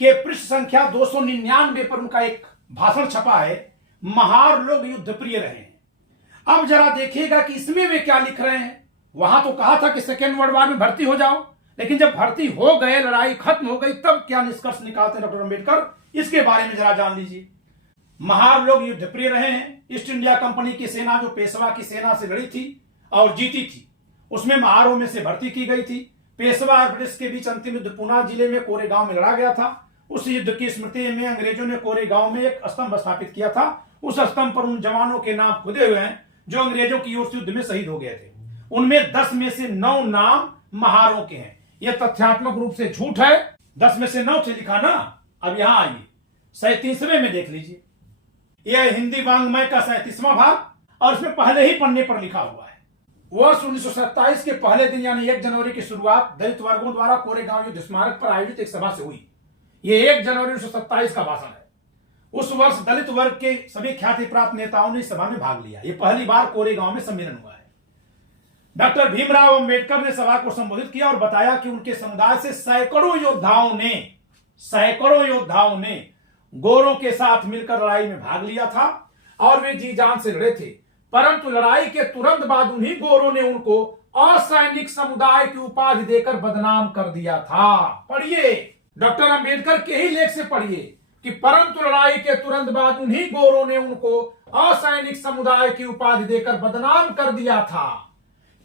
के पृष्ठ संख्या 299 पर उनका एक भाषण छपा है, महार लोग युद्ध प्रिय रहे हैं। अब जरा देखिएगा कि इसमें वे क्या लिख रहे हैं। वहां तो कहा था कि सेकेंड वर्ल्ड वॉर में भर्ती हो जाओ, लेकिन जब भर्ती हो गए, लड़ाई खत्म हो गई, तब क्या निष्कर्ष निकालते हैं डॉक्टर अंबेडकर, इसके बारे में जरा जान लीजिए। महार लोग युद्ध प्रिय रहे हैं। ईस्ट इंडिया कंपनी की सेना जो पेशवा की सेना से लड़ी थी और जीती थी, उसमें महारों में से भर्ती की गई थी। पेशवा और ब्रिटिश के बीच अंतिम युद्ध पुना जिले में कोरेगांव में लड़ा गया था। उस युद्ध की स्मृति में अंग्रेजों ने कोरेगांव में एक स्तंभ स्थापित किया था। उस स्तंभ पर उन जवानों के नाम खुदे हुए हैं जो अंग्रेजों की ओर से युद्ध में शहीद हो गए थे। उनमें 10 में से 9 नाम महारों के हैं। यह तथ्यात्मक रूप से झूठ है। 10 में से 9 से लिखा ना। अब यहां आइए 37वें में देख लीजिए। यह हिंदी वांग्मय का 37वां भाग, और इसमें पहले ही पन्ने पर लिखा हुआ है। वर्ष 1927 के पहले दिन यानी 1 जनवरी की शुरुआत दलित वर्गों द्वारा कोरेगांव युद्ध स्मारक पर आयोजित एक सभा से हुई। यह 1 जनवरी 1927 का भाषण है। उस वर्ष दलित वर्ग के सभी ख्याति प्राप्त नेताओं ने इस सभा में भाग लिया। यह पहली बार कोरेगांव में सम्मेलन हुआ है। डॉक्टर भीमराव अंबेडकर ने सभा को संबोधित किया और बताया कि उनके समुदाय से सैकड़ों योद्धाओं ने गोरों के साथ मिलकर लड़ाई में भाग लिया था और वे जी जान से लड़े थे, परंतु लड़ाई के तुरंत बाद उन्हीं गोरों ने उनको असैनिक समुदाय की उपाधि देकर बदनाम कर दिया था। पढ़िए, डॉक्टर अंबेडकर के ही लेख से पढ़िए कि परंतु लड़ाई के तुरंत बाद उन्हीं गोरों ने उनको असैनिक समुदाय की उपाधि देकर बदनाम कर दिया था,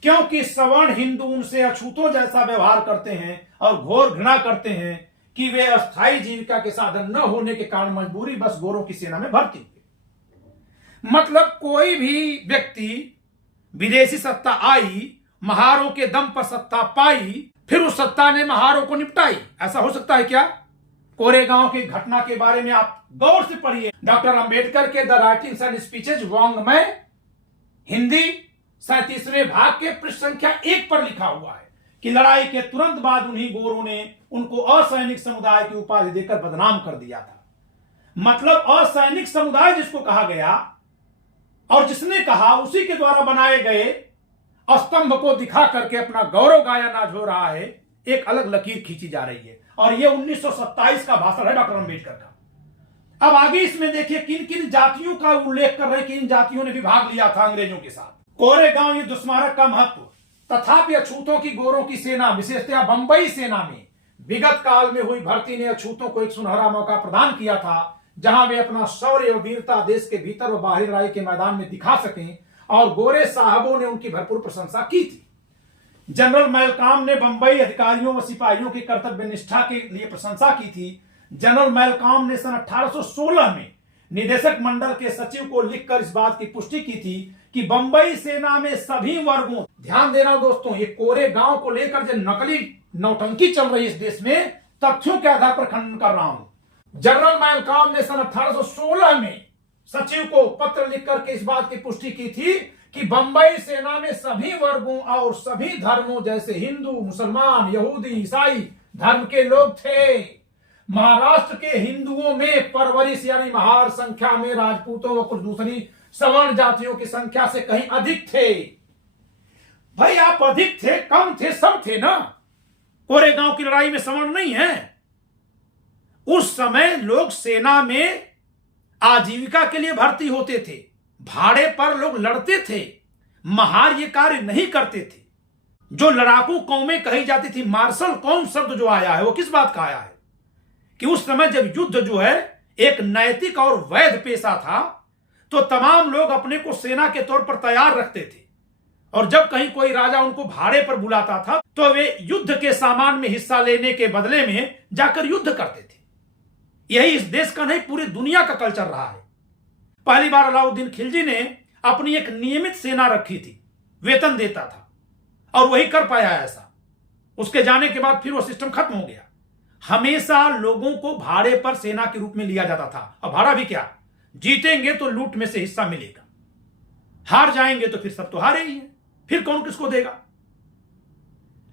क्योंकि सवर्ण हिंदू उनसे अछूतों जैसा व्यवहार करते हैं और घोर घृणा करते हैं कि वे अस्थायी जीविका के साधन न होने के कारण मजबूरी बस गोरों की सेना में भर्ती हुए। मतलब कोई भी व्यक्ति, विदेशी सत्ता आई, महारों के दम पर सत्ता पाई, फिर उस सत्ता ने महारों को निपटाई। ऐसा हो सकता है क्या? कोरेगांव की घटना के बारे में आप गौर से पढ़िए। डॉक्टर अंबेडकर के द राइटिंग्स एंड स्पीचेज वांग्मय हिंदी 37वें भाग के पृष्ठ संख्या 1 पर लिखा हुआ है कि लड़ाई के तुरंत बाद उन्हीं गोरों ने उनको असैनिक समुदाय की उपाधि देकर बदनाम कर दिया था। मतलब असैनिक समुदाय जिसको कहा गया और जिसने कहा, उसी के द्वारा बनाए गए स्तंभ को दिखा करके अपना गौरव गाया नाज हो रहा है। एक अलग लकीर खींची जा रही है, और यह 1927 का भाषण है डॉक्टर अंबेडकर का। अब आगे इसमें देखिए किन किन जातियों का उल्लेख कर रहे हैं कि इन जातियों ने भी भाग लिया था अंग्रेजों के साथ। कोरेगांव युद्ध स्मारक का महत्व। तथापि अछूतों की गोरों की सेना विशेषतया बंबई सेना में विगत काल में हुई भर्ती ने अछूतों को एक सुनहरा मौका प्रदान किया था जहां वे अपना शौर्य और वीरता देश के भीतर व बाहरी लड़ाई के मैदान में दिखा सकें, और गोरे साहबों ने उनकी भरपूर प्रशंसा की थी। जनरल मैलकॉम ने बंबई अधिकारियों व सिपाहियों की कर्तव्य निष्ठा के लिए प्रशंसा की थी। जनरल मैलकॉम ने सन 1816 में निदेशक मंडल के सचिव को लिखकर इस बात की पुष्टि की थी कि बंबई सेना में सभी वर्गों, ध्यान देना दोस्तों, ये कोरेगांव को लेकर जो नकली नौटंकी चल रही है इस देश में, तथ्यों के आधार पर खंडन कर रहा हूं। जनरल मैलकॉम ने सन 1816 में सचिव को पत्र लिखकर के इस बात की पुष्टि की थी कि बंबई सेना में सभी वर्गों और सभी धर्मों जैसे हिंदू, मुसलमान, यहूदी, ईसाई धर्म के लोग थे। महाराष्ट्र के हिंदुओं में परवरिश यानी महार संख्या में राजपूतों व कुछ दूसरी सवर्ण जातियों की संख्या से कहीं अधिक थे। भाई आप अधिक थे, कम थे, सब थे ना। कोरेगांव की लड़ाई में सवर्ण नहीं है। उस समय लोग सेना में आजीविका के लिए भर्ती होते थे, भाड़े पर लोग लड़ते थे, महार ये कार्य नहीं करते थे। जो लड़ाकू कौमें कही जाती थी, मार्शल कौम शब्द जो आया है वो किस बात का आया है कि उस समय जब युद्ध जो है एक नैतिक और वैध पेशा था तो तमाम लोग अपने को सेना के तौर पर तैयार रखते थे, और जब कहीं कोई राजा उनको भाड़े पर बुलाता था तो वे युद्ध के सामान में हिस्सा लेने के बदले में जाकर युद्ध करते थे। यही इस देश का नहीं पूरी दुनिया का कल्चर रहा है। पहली बार अलाउद्दीन खिलजी ने अपनी एक नियमित सेना रखी थी, वेतन देता था, और वही कर पाया ऐसा। उसके जाने के बाद फिर वो सिस्टम खत्म हो गया। हमेशा लोगों को भाड़े पर सेना के रूप में लिया जाता था, और भाड़ा भी क्या, जीतेंगे तो लूट में से हिस्सा मिलेगा, हार जाएंगे तो फिर सब तो हारे ही हैं, फिर कौन किसको देगा।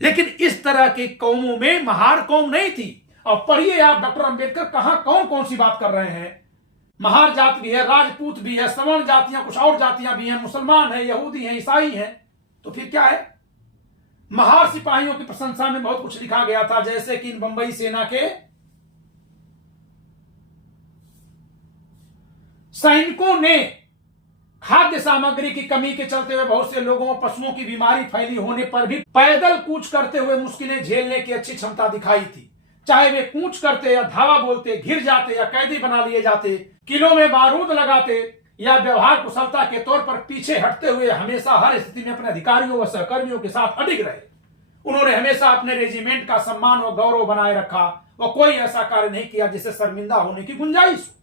लेकिन इस तरह की कौमों में महार कौम नहीं थी। और पढ़िए आप डॉक्टर अंबेडकर कहां कौन कौन सी बात कर रहे हैं। महार जात भी है, राजपूत भी है, सवर्ण जातियां कुछ और जातियां भी हैं, मुसलमान है, यहूदी हैं, ईसाई हैं, तो फिर क्या है। महार सिपाहियों की प्रशंसा में बहुत कुछ लिखा गया था, जैसे कि इन बंबई सेना के सैनिकों ने खाद्य सामग्री की कमी के चलते हुए बहुत से लोगों और पशुओं की बीमारी फैली होने पर भी पैदल कूच करते हुए मुश्किलें झेलने की अच्छी क्षमता दिखाई थी। चाहे वे कूच करते या धावा बोलते, घिर जाते या कैदी बना लिए जाते, किलों में बारूद लगाते या व्यवहार कुशलता के तौर पर पीछे हटते हुए हमेशा हर स्थिति में अपने अधिकारियों व सहकर्मियों के साथ अडिग रहे। उन्होंने हमेशा अपने रेजिमेंट का सम्मान व गौरव बनाए रखा व कोई ऐसा कार्य नहीं किया जिससे शर्मिंदा होने की गुंजाइश हो।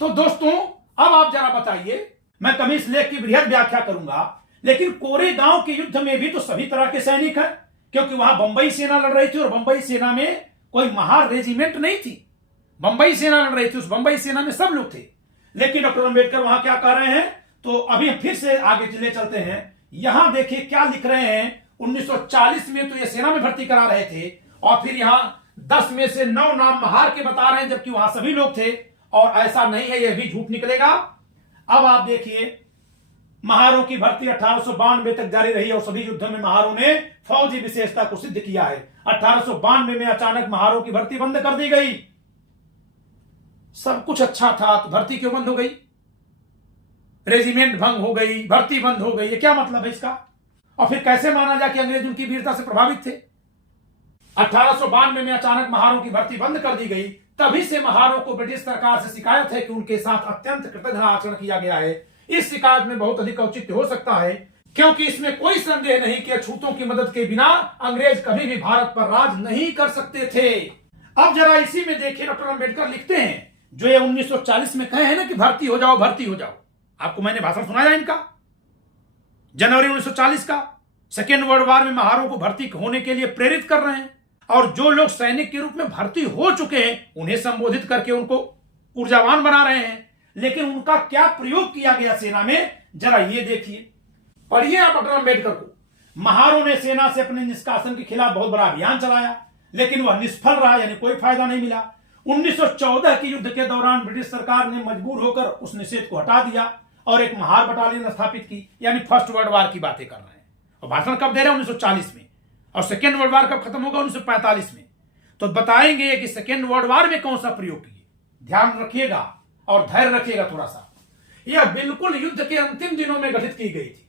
तो दोस्तों अब आप जरा बताइए, मैं कभी इस लेख की बृहद व्याख्या करूंगा, लेकिन कोरेगांव के युद्ध में भी तो सभी तरह के सैनिक हैं, क्योंकि वहां बंबई सेना लड़ रही थी और बंबई सेना में कोई महार रेजिमेंट नहीं थी। बंबई सेना लड़ रही थी, उस बंबई सेना में सब लोग थे। लेकिन डॉक्टर अंबेडकर वहां क्या कर रहे हैं, तो अभी फिर से आगे चले चलते हैं। यहां देखिए क्या लिख रहे हैं। 1940 में तो ये सेना में भर्ती करा रहे थे, और फिर यहां 10 में से 9 नाम महार के बता रहे हैं, जबकि वहां सभी लोग थे, और ऐसा नहीं है, यह भी झूठ निकलेगा। अब आप देखिए महारों की भर्ती 1892 तक जारी रही और सभी युद्धों में महारों ने फौजी विशेषता को सिद्ध किया है। 1892 में अचानक महारों की भर्ती बंद कर दी गई। सब कुछ अच्छा था तो भर्ती क्यों बंद हो गई? रेजिमेंट भंग हो गई, भर्ती बंद हो गई, ये क्या मतलब है इसका? और फिर कैसे माना जाए कि अंग्रेज उनकी वीरता से प्रभावित थे? 1892 में अचानक महारों की भर्ती बंद कर दी गई। तभी से महारों को ब्रिटिश सरकार से शिकायत है कि उनके साथ अत्यंत कृतज्ञ आचरण किया गया है। इस शिकायत में बहुत अधिक औचित्य हो सकता है, क्योंकि इसमें कोई संदेह नहीं कि अछूतों की मदद के बिना अंग्रेज कभी भी भारत पर राज नहीं कर सकते थे। अब जरा इसी में देखिए डॉक्टर अंबेडकर लिखते हैं, जो ये 1940 में कहे हैं ना कि भर्ती हो जाओ, भर्ती हो जाओ। आपको मैंने भाषण सुनाया इनका, जनवरी 1940 का। सेकेंड वर्ल्ड वॉर में महारों को भर्ती होने के लिए प्रेरित कर रहे हैं, और जो लोग सैनिक के रूप में भर्ती हो चुके हैं उन्हें संबोधित करके उनको ऊर्जावान बना रहे हैं। लेकिन उनका क्या प्रयोग किया गया सेना में, जरा ये देखिए, पढ़िए आप डॉक्टर अंबेडकर को। महारों ने सेना से अपने निष्कासन के खिलाफ बहुत बड़ा अभियान चलाया, लेकिन वह निष्फल रहा, यानी कोई फायदा नहीं मिला। 1914 के युद्ध के दौरान ब्रिटिश सरकार ने मजबूर होकर उस निषेध को हटा दिया और एक महार बटालियन स्थापित की, यानी फर्स्ट वर्ल्ड वॉर की बातें कर रहे हैं। और भाषण कब दे रहे हैं? 1940 में। और सेकेंड वर्ल्ड वॉर कब खत्म होगा? 1945 में। तो बताएंगे कि सेकेंड वर्ल्ड वॉर में कौन सा प्रयोग किए। ध्यान रखिएगा, और धैर्य रखिएगा थोड़ा सा। यह बिल्कुल युद्ध के अंतिम दिनों में गठित की गई थी।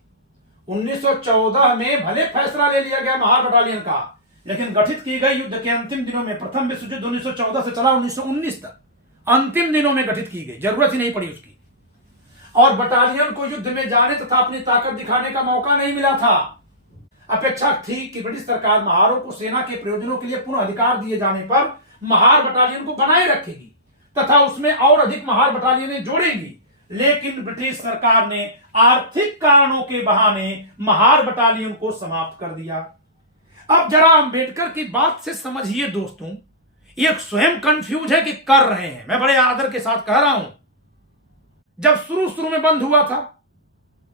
1914 में भले फैसला ले लिया गया महार बटालियन का, लेकिन गठित की गई युद्ध के अंतिम दिनों में। प्रथम विश्व युद्ध 1914 से चला 1919 तक, अंतिम दिनों में गठित की गई, जरूरत ही नहीं पड़ी उसकी। और बटालियन को युद्ध में जाने तथा अपनी ताकत दिखाने का मौका नहीं मिला था। अपेक्षा थी कि ब्रिटिश सरकार महारों को सेना के प्रयोजनों के लिए पुनः अधिकार दिए जाने पर महार बटालियन को बनाए रखेगी तथा उसमें और अधिक महार बटालियनें जोड़ेगी। लेकिन ब्रिटिश सरकार ने आर्थिक कारणों के बहाने महार बटालियन को समाप्त कर दिया। अब जरा अंबेडकर की बात से समझिए दोस्तों, ये स्वयं कंफ्यूज है कि कर रहे हैं। मैं बड़े आदर के साथ कह रहा हूं, जब शुरू में बंद हुआ था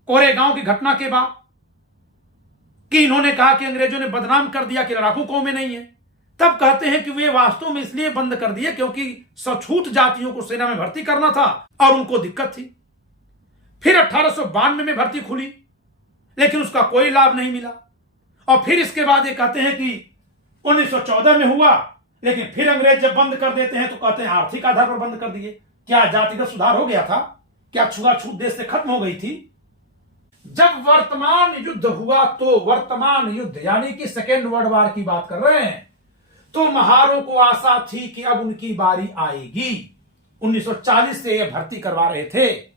कोरेगांव की घटना के बाद कि इन्होंने कहा कि अंग्रेजों ने बदनाम कर दिया कि लड़ाकू कौमें नहीं है, तब कहते हैं कि वे वास्तव में इसलिए बंद कर दिए क्योंकि सछूत जातियों को सेना में भर्ती करना था और उनको दिक्कत थी। फिर 1892 में भर्ती खुली, लेकिन उसका कोई लाभ नहीं मिला। और फिर इसके बाद ये कहते हैं कि 1914 में हुआ, लेकिन फिर अंग्रेज जब बंद कर देते हैं तो कहते हैं आर्थिक आधार पर बंद कर दिए। क्या जातिगत सुधार हो गया था? क्या छुआछूत देश से खत्म हो गई थी? जब वर्तमान युद्ध हुआ तो वर्तमान युद्ध यानी कि सेकेंड वर्ल्ड वॉर की बात कर रहे हैं, तो महारों को आशा थी कि अब उनकी बारी आएगी। 1940 से ये भर्ती करवा रहे थे।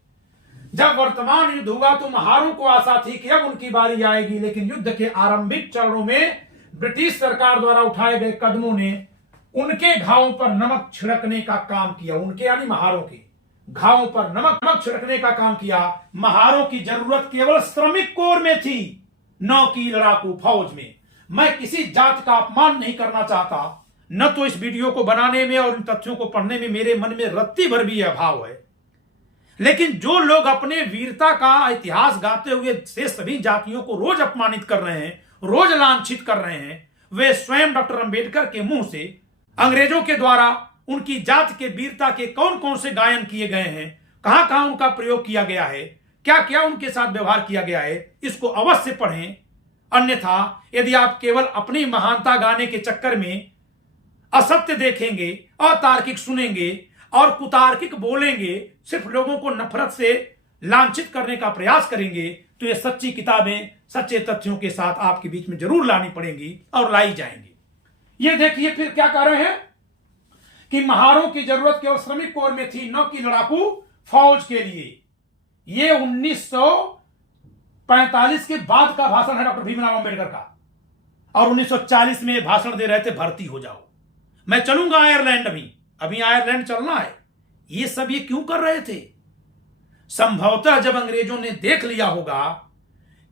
जब वर्तमान युद्ध हुआ तो महारों को आशा थी कि अब उनकी बारी आएगी, लेकिन युद्ध के आरंभिक चरणों में ब्रिटिश सरकार द्वारा उठाए गए कदमों ने उनके घावों पर नमक छिड़कने का काम किया। उनके यानी महारों के घावों पर नमक छिड़कने का काम किया। महारों की जरूरत केवल श्रमिक कोर में थी, न कि लड़ाकू फौज में। मैं किसी जात का अपमान नहीं करना चाहता, न तो इस वीडियो को बनाने में और इन तथ्यों को पढ़ने में मेरे मन में रत्ती भर भी अभाव है। लेकिन जो लोग अपने वीरता का इतिहास गाते हुए से सभी जातियों को रोज अपमानित कर रहे हैं, रोज लांछित कर रहे हैं, वे स्वयं डॉक्टर अंबेडकर के मुंह से अंग्रेजों के द्वारा उनकी जात के वीरता के कौन कौन से गायन किए गए हैं, कहां कहां उनका प्रयोग किया गया है, क्या क्या उनके साथ व्यवहार किया गया है, इसको अवश्य पढ़ें। अन्यथा यदि आप केवल अपनी महानता गाने के चक्कर में असत्य देखेंगे, अतार्किक सुनेंगे और कुतार्किक बोलेंगे, सिर्फ लोगों को नफरत से लांछित करने का प्रयास करेंगे, तो ये सच्ची किताबें सच्चे तथ्यों के साथ आपके बीच में जरूर लानी पड़ेंगी और लाई जाएंगी। ये देखिए फिर क्या कह रहे हैं कि महारों की जरूरत केवल श्रमिक कोर में थी, न कि लड़ाकू फौज के लिए। ये 1945 के बाद का भाषण है डॉक्टर भीमराव अंबेडकर का, और 1940 में भाषण दे रहे थे भर्ती हो जाओ, मैं चलूंगा आयरलैंड। अभी आयरलैंड चलना है। ये सब ये क्यों कर रहे थे? संभवतः जब अंग्रेजों ने देख लिया होगा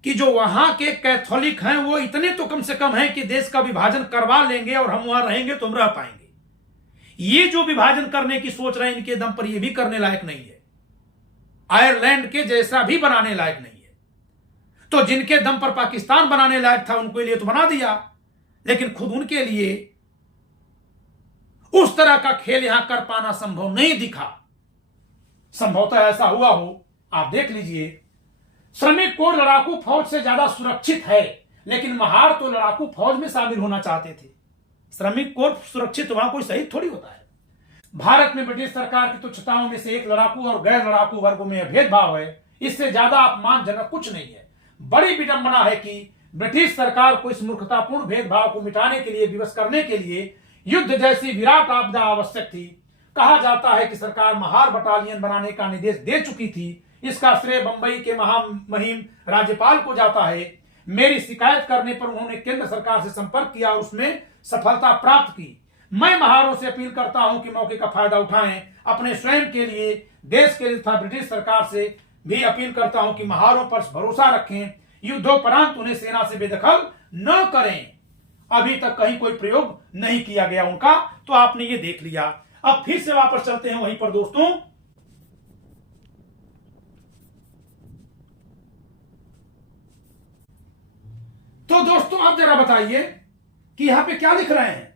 कि जो वहां के कैथोलिक हैं वो इतने तो कम से कम हैं कि देश का विभाजन करवा लेंगे और हम वहां रहेंगे तो हम रह पाएंगे। ये जो विभाजन करने की सोच रहे हैं, इनके दम पर ये भी करने लायक नहीं है, आयरलैंड के जैसा भी बनाने लायक नहीं है। तो जिनके दम पर पाकिस्तान बनाने लायक था उनके लिए तो बना दिया, लेकिन खुद उनके लिए उस तरह का खेल यहां कर पाना संभव नहीं दिखा। संभवतः ऐसा हुआ हो, आप देख लीजिए। श्रमिक कोर लड़ाकू फौज से ज्यादा सुरक्षित है, लेकिन महार तो लड़ाकू फौज में शामिल होना चाहते थे। श्रमिक कोर सुरक्षित वहां कोई शहीद थोड़ी होता है। भारत में ब्रिटिश सरकार की तुच्छताओं में से एक लड़ाकू और गैर लड़ाकू वर्गों में भेदभाव है। इससे ज्यादा अपमानजनक कुछ नहीं है। बड़ी विडंबना है कि ब्रिटिश सरकार को इस मूर्खतापूर्ण भेदभाव को मिटाने के लिए, विवश करने के लिए युद्ध जैसी विराट आपदा आवश्यक थी। कहा जाता है कि सरकार महार बटालियन बनाने का निर्देश दे चुकी थी। इसका श्रेय बंबई के महामहिम राज्यपाल को जाता है। मेरी शिकायत करने पर उन्होंने केंद्र सरकार से संपर्क किया और उसमें सफलता प्राप्त की। मैं महारों से अपील करता हूं कि मौके का फायदा उठाएं, अपने स्वयं के लिए, देश के लिए तथा ब्रिटिश सरकार से भी अपील करता हूं कि महारों पर भरोसा रखें, युद्धोपरांत उन्हें सेना से बेदखल न करें। अभी तक कहीं कोई प्रयोग नहीं किया गया उनका, तो आपने ये देख लिया। अब फिर से वापस चलते हैं वहीं पर दोस्तों। तो दोस्तों आप जरा बताइए कि यहां पे क्या लिख रहे हैं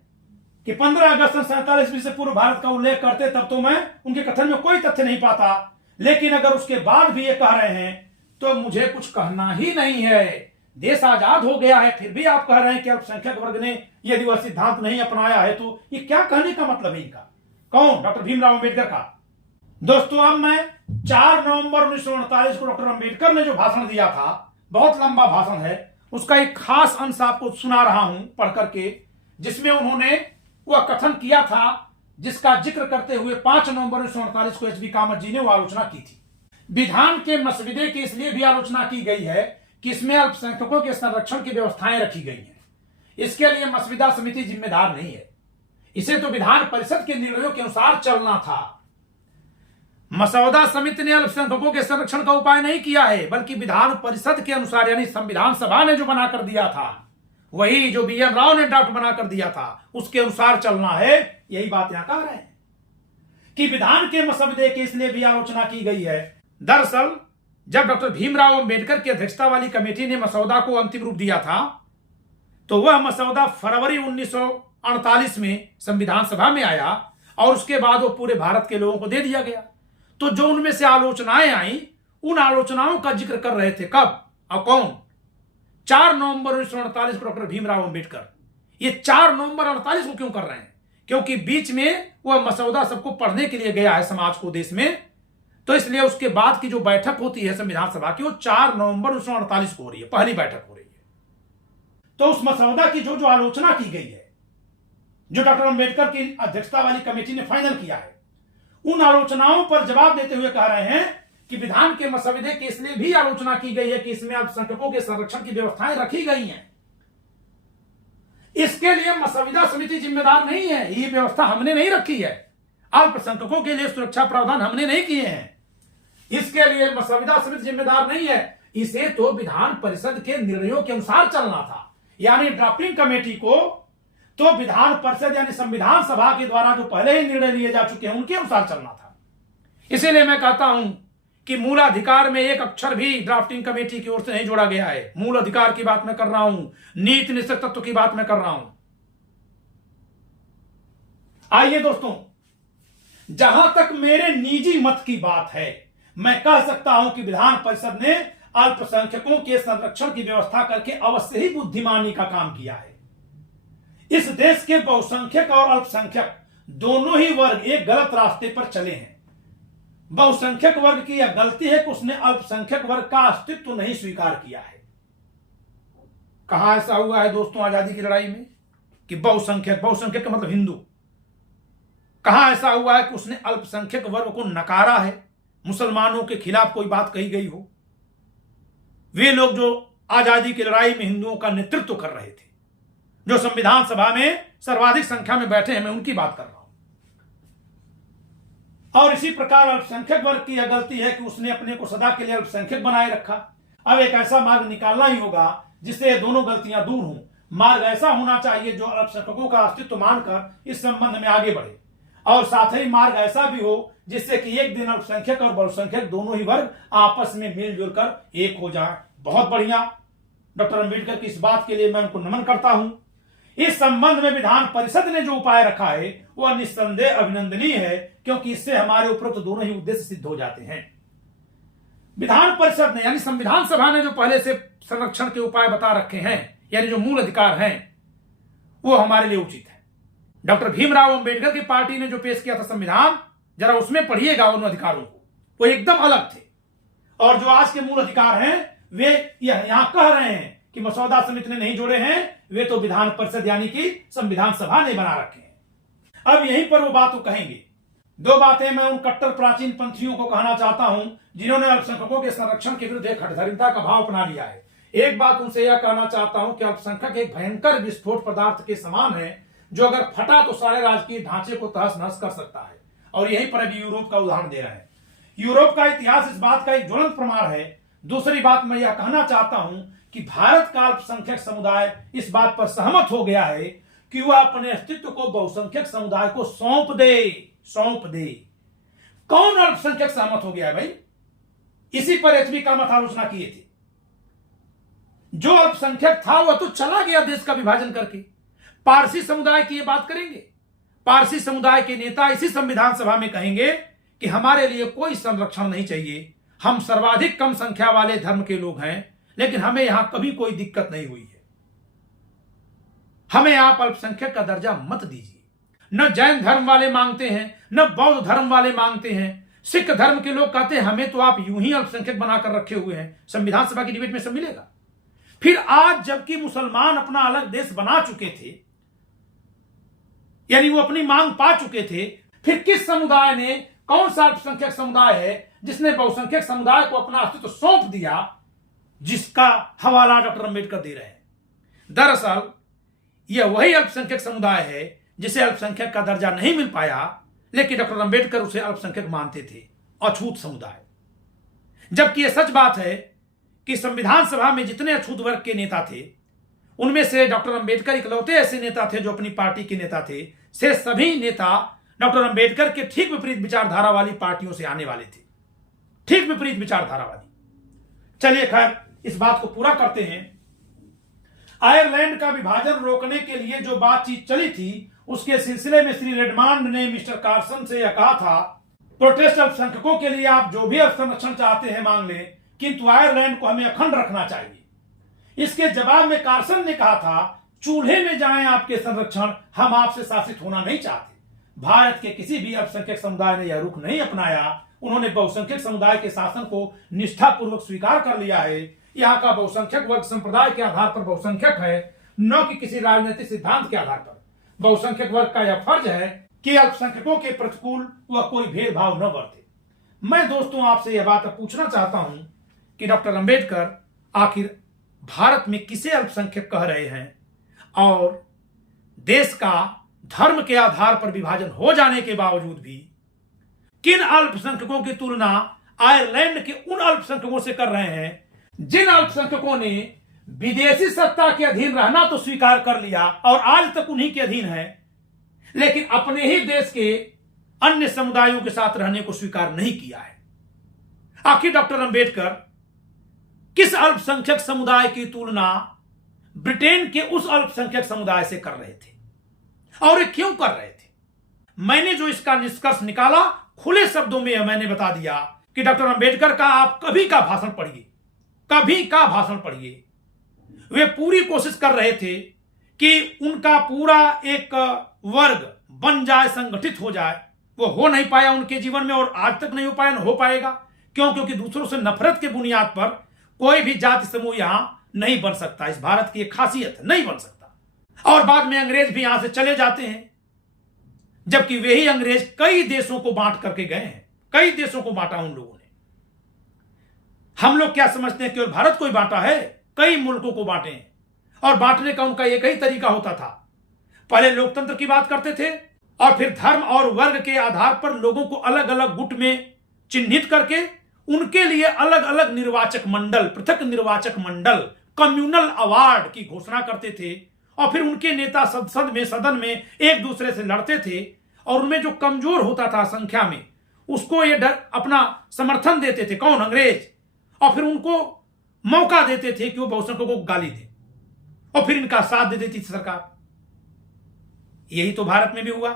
कि 15 अगस्त 47 से पूर्व भारत का उल्लेख करते, तब तो मैं उनके कथन में कोई तथ्य नहीं पाता, लेकिन अगर उसके बाद भी ये कह रहे हैं तो मुझे कुछ कहना ही नहीं है। देश आजाद हो गया है, फिर भी आप कह रहे हैं कि अल्पसंख्यक वर्ग ने यदि वह सिद्धांत नहीं अपनाया है, तो ये क्या कहने का मतलब है इनका? कौन? डॉक्टर भीमराव अंबेडकर का। दोस्तों अब मैं 4 नवंबर 1948 को डॉक्टर अंबेडकर ने जो भाषण दिया था, बहुत लंबा भाषण है, उसका एक खास अंश आपको सुना रहा हूं पढ़ करके, जिसमें उन्होंने वह कथन किया था जिसका जिक्र करते हुए 5 नवंबर 1948 को एच बी कामत जी ने वो आलोचना की थी। विधान के मसविदे की इसलिए भी आलोचना की गई है कि इसमें अल्पसंख्यकों के संरक्षण की व्यवस्थाएं रखी गई हैं। इसके लिए मसविदा समिति जिम्मेदार नहीं है, इसे तो विधान परिषद के निर्णयों के अनुसार चलना था। मसौदा समिति ने अल्पसंख्यकों के संरक्षण का उपाय नहीं किया है, बल्कि विधान परिषद के अनुसार यानी संविधान सभा ने जो बनाकर दिया था, वही जो बी एन राव ने ड्राफ्ट बनाकर दिया था, उसके अनुसार चलना है। यही बात यहां कह रहे हैं कि विधान के मसौदे की इसलिए भी आलोचना की गई है। दरअसल जब डॉक्टर भीमराव अंबेडकर की अध्यक्षता वाली कमेटी ने मसौदा को अंतिम रूप दिया था, तो वह मसौदा फरवरी 1948 में संविधान सभा में आया और उसके बाद वो पूरे भारत के लोगों को दे दिया गया। तो जो उनमें से आलोचनाएं आई, उन आलोचनाओं का जिक्र कर रहे थे कब और कौन? 4 नवंबर 1948 को डॉक्टर भीमराव अंबेडकर। ये 4 नवंबर 48 को क्यों कर रहे हैं? क्योंकि बीच में वह मसौदा सबको पढ़ने के लिए गया है समाज को, देश में, तो इसलिए उसके बाद की जो बैठक होती है संविधान सभा की, वो 4 नवंबर 1948 को हो रही है, पहली बैठक हो रही है। तो उस मसौदा की जो आलोचना की गई है, जो डॉक्टर अंबेडकर की अध्यक्षता वाली कमेटी ने फाइनल किया है, उन आलोचनाओं पर जवाब देते हुए कह रहे हैं कि विधान के मसौदे की इसलिए भी आलोचना की गई है कि इसमें अल्पसंख्यकों के संरक्षण की व्यवस्थाएं रखी गई हैं। इसके लिए मसौदा समिति जिम्मेदार नहीं है, ये व्यवस्था हमने नहीं रखी है। अल्पसंख्यकों के लिए सुरक्षा प्रावधान हमने नहीं किए हैं, इसके लिए मसौदा समिति जिम्मेदार नहीं है। इसे तो विधान परिषद के निर्णयों के अनुसार चलना था, यानी ड्राफ्टिंग कमेटी को तो विधान परिषद यानी संविधान सभा के द्वारा जो पहले ही निर्णय लिए जा चुके हैं उनके अनुसार चलना था। इसीलिए मैं कहता हूं कि मूल अधिकार में एक अक्षर भी ड्राफ्टिंग कमेटी की ओर से नहीं जोड़ा गया है। मूल अधिकार की बात मैं कर रहा हूं, नीति निश्चित तत्व की बात मैं कर रहा हूं। आइए दोस्तों, जहां तक मेरे निजी मत की बात है, मैं कह सकता हूं कि विधान परिषद ने अल्पसंख्यकों के संरक्षण की व्यवस्था करके अवश्य ही बुद्धिमानी का काम किया है। इस देश के बहुसंख्यक और अल्पसंख्यक दोनों ही वर्ग एक गलत रास्ते पर चले हैं। बहुसंख्यक वर्ग की यह गलती है कि उसने अल्पसंख्यक वर्ग का अस्तित्व नहीं स्वीकार किया है। कहां ऐसा हुआ है दोस्तों आजादी की लड़ाई में कि बहुसंख्यक का मतलब हिंदू, कहां ऐसा हुआ है कि उसने अल्पसंख्यक वर्ग को नकारा है, मुसलमानों के खिलाफ कोई बात कही गई हो? वे लोग जो आजादी की लड़ाई में हिंदुओं का नेतृत्व कर रहे थे, जो संविधान सभा में सर्वाधिक संख्या में बैठे हैं, मैं उनकी बात कर रहा हूं। और इसी प्रकार अल्पसंख्यक वर्ग की यह गलती है कि उसने अपने को सदा के लिए अल्पसंख्यक बनाए रखा। अब एक ऐसा मार्ग निकालना ही होगा जिससे ये दोनों गलतियां दूर हों। मार्ग ऐसा होना चाहिए जो अल्पसंख्यकों का अस्तित्व मानकर इस संबंध में आगे बढ़े, और साथ ही मार्ग ऐसा भी हो जिससे कि एक दिन अल्पसंख्यक और बहुसंख्यक दोनों ही वर्ग आपस में मिलजुल कर एक हो जाए। बहुत बढ़िया, डॉक्टर अंबेडकर की इस बात के लिए मैं उनको नमन करता हूं। इस संबंध में विधान परिषद ने जो उपाय रखा है वह निस्संदेह अभिनंदनीय है, क्योंकि इससे हमारे उपरोक्त दोनों ही उद्देश्य सिद्ध हो जाते हैं। विधान परिषद ने यानी संविधान सभा ने जो पहले से संरक्षण के उपाय बता रखे हैं, यानी जो मूल अधिकार हैं, वो हमारे लिए उचित है। डॉक्टर भीमराव अंबेडकर की पार्टी ने जो पेश किया था संविधान, जरा उसमें पढ़िएगा उन अधिकारों को, वो एकदम अलग थे। और जो आज के मूल अधिकार हैं वे यहां कह रहे हैं कि मसौदा समिति ने नहीं जोड़े हैं, वे तो विधान परिषद यानी कि संविधान सभा ने बना रखे हैं। अब यहीं पर वो बात कहेंगे। दो बातें मैं उन कट्टर प्राचीन पंथियों को कहना चाहता हूं जिन्होंने अल्पसंख्यकों के संरक्षण के विरुद्ध एक हठधर्मिता का भाव अपना लिया है। एक बात उनसे यह कहना चाहता हूं कि अल्पसंख्यक एक भयंकर विस्फोट पदार्थ के समान है, जो अगर फटा तो सारे राजकीय ढांचे को तहस नहस कर सकता है। और यहीं पर अभी यूरोप का उदाहरण दे रहे हैं। यूरोप का इतिहास इस बात का एक ज्वलंत प्रमाण है। दूसरी बात मैं यह कहना चाहता हूं कि भारत का अल्पसंख्यक समुदाय इस बात पर सहमत हो गया है कि वह अपने अस्तित्व को बहुसंख्यक समुदाय को सौंप दे। कौन अल्पसंख्यक सहमत हो गया है भाई? इसी पर एच बी कामत आलोचना किए थे। जो अल्पसंख्यक था वह तो चला गया देश का विभाजन करके। पारसी समुदाय की यह बात करेंगे। पारसी समुदाय के नेता इसी संविधान सभा में कहेंगे कि हमारे लिए कोई संरक्षण नहीं चाहिए, हम सर्वाधिक कम संख्या वाले धर्म के लोग हैं, लेकिन हमें यहां कभी कोई दिक्कत नहीं हुई है, हमें आप अल्पसंख्यक का दर्जा मत दीजिए। न जैन धर्म वाले मांगते हैं, न बौद्ध धर्म वाले मांगते हैं, सिख धर्म के लोग कहते हैं हमें तो आप यूं ही अल्पसंख्यक बनाकर रखे हुए हैं, संविधान सभा की डिबेट में सब मिलेगा। फिर आज जबकि मुसलमान अपना अलग देश बना चुके थे, यानी वो अपनी मांग पा चुके थे, फिर किस समुदाय ने, कौन सा अल्पसंख्यक समुदाय है जिसने बहुसंख्यक समुदाय को अपना अस्तित्व सौंप दिया, जिसका हवाला डॉक्टर अंबेडकर दे रहे हैं? दरअसल यह वही अल्पसंख्यक समुदाय है जिसे अल्पसंख्यक का दर्जा नहीं मिल पाया, लेकिन डॉक्टर अंबेडकर उसे अल्पसंख्यक मानते थे, अछूत समुदाय। जबकि यह सच बात है कि संविधान सभा में जितने अछूत वर्ग के नेता थे, उनमें से डॉक्टर अंबेडकर इकलौते ऐसे नेता थे जो अपनी पार्टी के नेता थे। से सभी नेता डॉक्टर अंबेडकर के ठीक विपरीत विचारधारा वाली पार्टियों से आने वाले थे, ठीक विपरीत विचारधारा वाली। चलिए खैर, इस बात को पूरा करते हैं। आयरलैंड का विभाजन रोकने के लिए जो बातचीत चली थी, उसके सिलसिले में श्री रेडमांड ने मिस्टर कार्सन से यह कहा था, प्रोटेस्ट अल्पसंख्यकों के लिए आप जो भी संरक्षण चाहते हैं मांग लें, किंतु आयरलैंड को हमें अखंड रखना चाहिए। इसके जवाब में कार्सन ने कहा था, चूल्हे में जाएं आपके संरक्षण, हम आपसे शासित होना नहीं चाहते। भारत के किसी भी अल्पसंख्यक समुदाय ने यह रुख नहीं अपनाया। उन्होंने बहुसंख्यक समुदाय के शासन को निष्ठापूर्वक स्वीकार कर लिया है। यहाँ का बहुसंख्यक वर्ग संप्रदाय के आधार पर बहुसंख्यक है, न कि किसी राजनीतिक सिद्धांत के आधार पर। बहुसंख्यक वर्ग का यह फर्ज है कि अल्पसंख्यकों के प्रतिकूल वह कोई भेदभाव न बरते। मैं दोस्तों आपसे यह बात पूछना चाहता हूं कि डॉक्टर अंबेडकर आखिर भारत में किसे अल्पसंख्यक कह रहे हैं, और देश का धर्म के आधार पर विभाजन हो जाने के बावजूद भी किन अल्पसंख्यकों की तुलना आयरलैंड के उन अल्पसंख्यकों से कर रहे हैं जिन अल्पसंख्यकों ने विदेशी सत्ता के अधीन रहना तो स्वीकार कर लिया और आज तक उन्हीं के अधीन है, लेकिन अपने ही देश के अन्य समुदायों के साथ रहने को स्वीकार नहीं किया है। आखिर डॉक्टर अंबेडकर किस अल्पसंख्यक समुदाय की तुलना ब्रिटेन के उस अल्पसंख्यक समुदाय से कर रहे थे, और ये क्यों कर रहे थे? मैंने जो इसका निष्कर्ष निकाला, खुले शब्दों में मैंने बता दिया कि डॉक्टर अंबेडकर का आप कभी का भाषण पढ़िए, कभी का भाषण पढ़िए, वे पूरी कोशिश कर रहे थे कि उनका पूरा एक वर्ग बन जाए, संगठित हो जाए। वो हो नहीं पाया उनके जीवन में, और आज तक नहीं हो पाया, न हो पाएगा। क्यों? क्योंकि दूसरों से नफरत के बुनियाद पर कोई भी जाति समूह यहां नहीं बन सकता। इस भारत की एक खासियत है, नहीं बन सकता। और बाद में अंग्रेज भी यहां से चले जाते हैं, जबकि वे ही अंग्रेज कई देशों को बांट करके गए हैं। कई देशों को बांटा उन लोगों ने। हम लोग क्या समझते हैं केवल भारत को ही बांटा है? कई मुल्कों को बांटे हैं, और बांटने का उनका एक ही तरीका होता था। पहले लोकतंत्र की बात करते थे, और फिर धर्म और वर्ग के आधार पर लोगों को अलग अलग गुट में चिन्हित करके उनके लिए अलग अलग निर्वाचक मंडल, पृथक निर्वाचक मंडल, कम्युनल अवार्ड की घोषणा करते थे। और फिर उनके नेता सदन में एक दूसरे से लड़ते थे, और उनमें जो कमजोर होता था संख्या में, उसको ये डर अपना समर्थन देते थे। कौन? अंग्रेज। और फिर उनको मौका देते थे कि वो बहुसंख्यकों को गाली दे, और फिर इनका साथ दे देती थी सरकार। यही तो भारत में भी हुआ।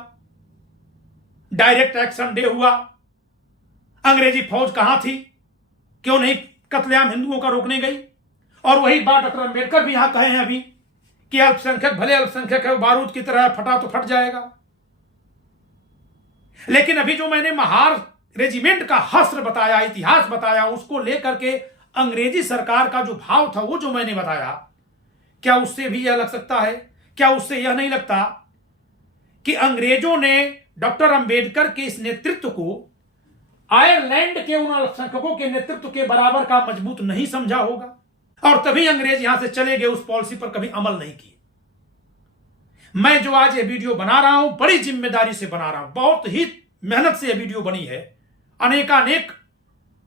डायरेक्ट एक्शन डे हुआ, अंग्रेजी फौज कहां थी? क्यों नहीं कत्लेआम हिंदुओं का रोकने गई? और वही बात डॉक्टर अंबेडकर भी यहां कहे हैं अभी कि अल्पसंख्यक भले अल्पसंख्यक है, बारूद की तरह फटा तो फट जाएगा। लेकिन अभी जो मैंने महार रेजिमेंट का हस्त्र बताया, इतिहास बताया, उसको लेकर के अंग्रेजी सरकार का जो भाव था, वो जो मैंने बताया, क्या उससे भी यह लग सकता है? क्या उससे यह नहीं लगता कि अंग्रेजों ने डॉक्टर अंबेडकर के इस नेतृत्व को आयरलैंड के उन अल्पसंख्यकों के नेतृत्व के बराबर का मजबूत नहीं समझा होगा, और तभी अंग्रेज यहां से चले गए, उस पॉलिसी पर कभी अमल नहीं किए। मैं जो आज ये वीडियो बना रहा हूं, बड़ी जिम्मेदारी से बना रहा हूं, बहुत ही मेहनत से यह वीडियो बनी है। अनेकानेक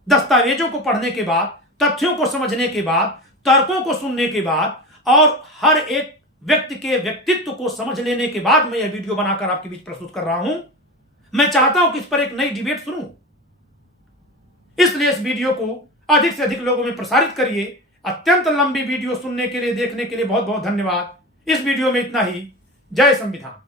दस्तावेजों को पढ़ने के बाद, तथ्यों को समझने के बाद, तर्कों को सुनने के बाद, और हर एक व्यक्ति के व्यक्तित्व को समझ लेने के बाद मैं यह वीडियो बनाकर आपके बीच प्रस्तुत कर रहा हूं। मैं चाहता हूं कि इस पर एक नई डिबेट सुनूं, इसलिए इस वीडियो को अधिक से अधिक लोगों में प्रसारित करिए। अत्यंत लंबी वीडियो सुनने के लिए, देखने के लिए बहुत बहुत धन्यवाद। इस वीडियो में इतना ही। जय संविधान।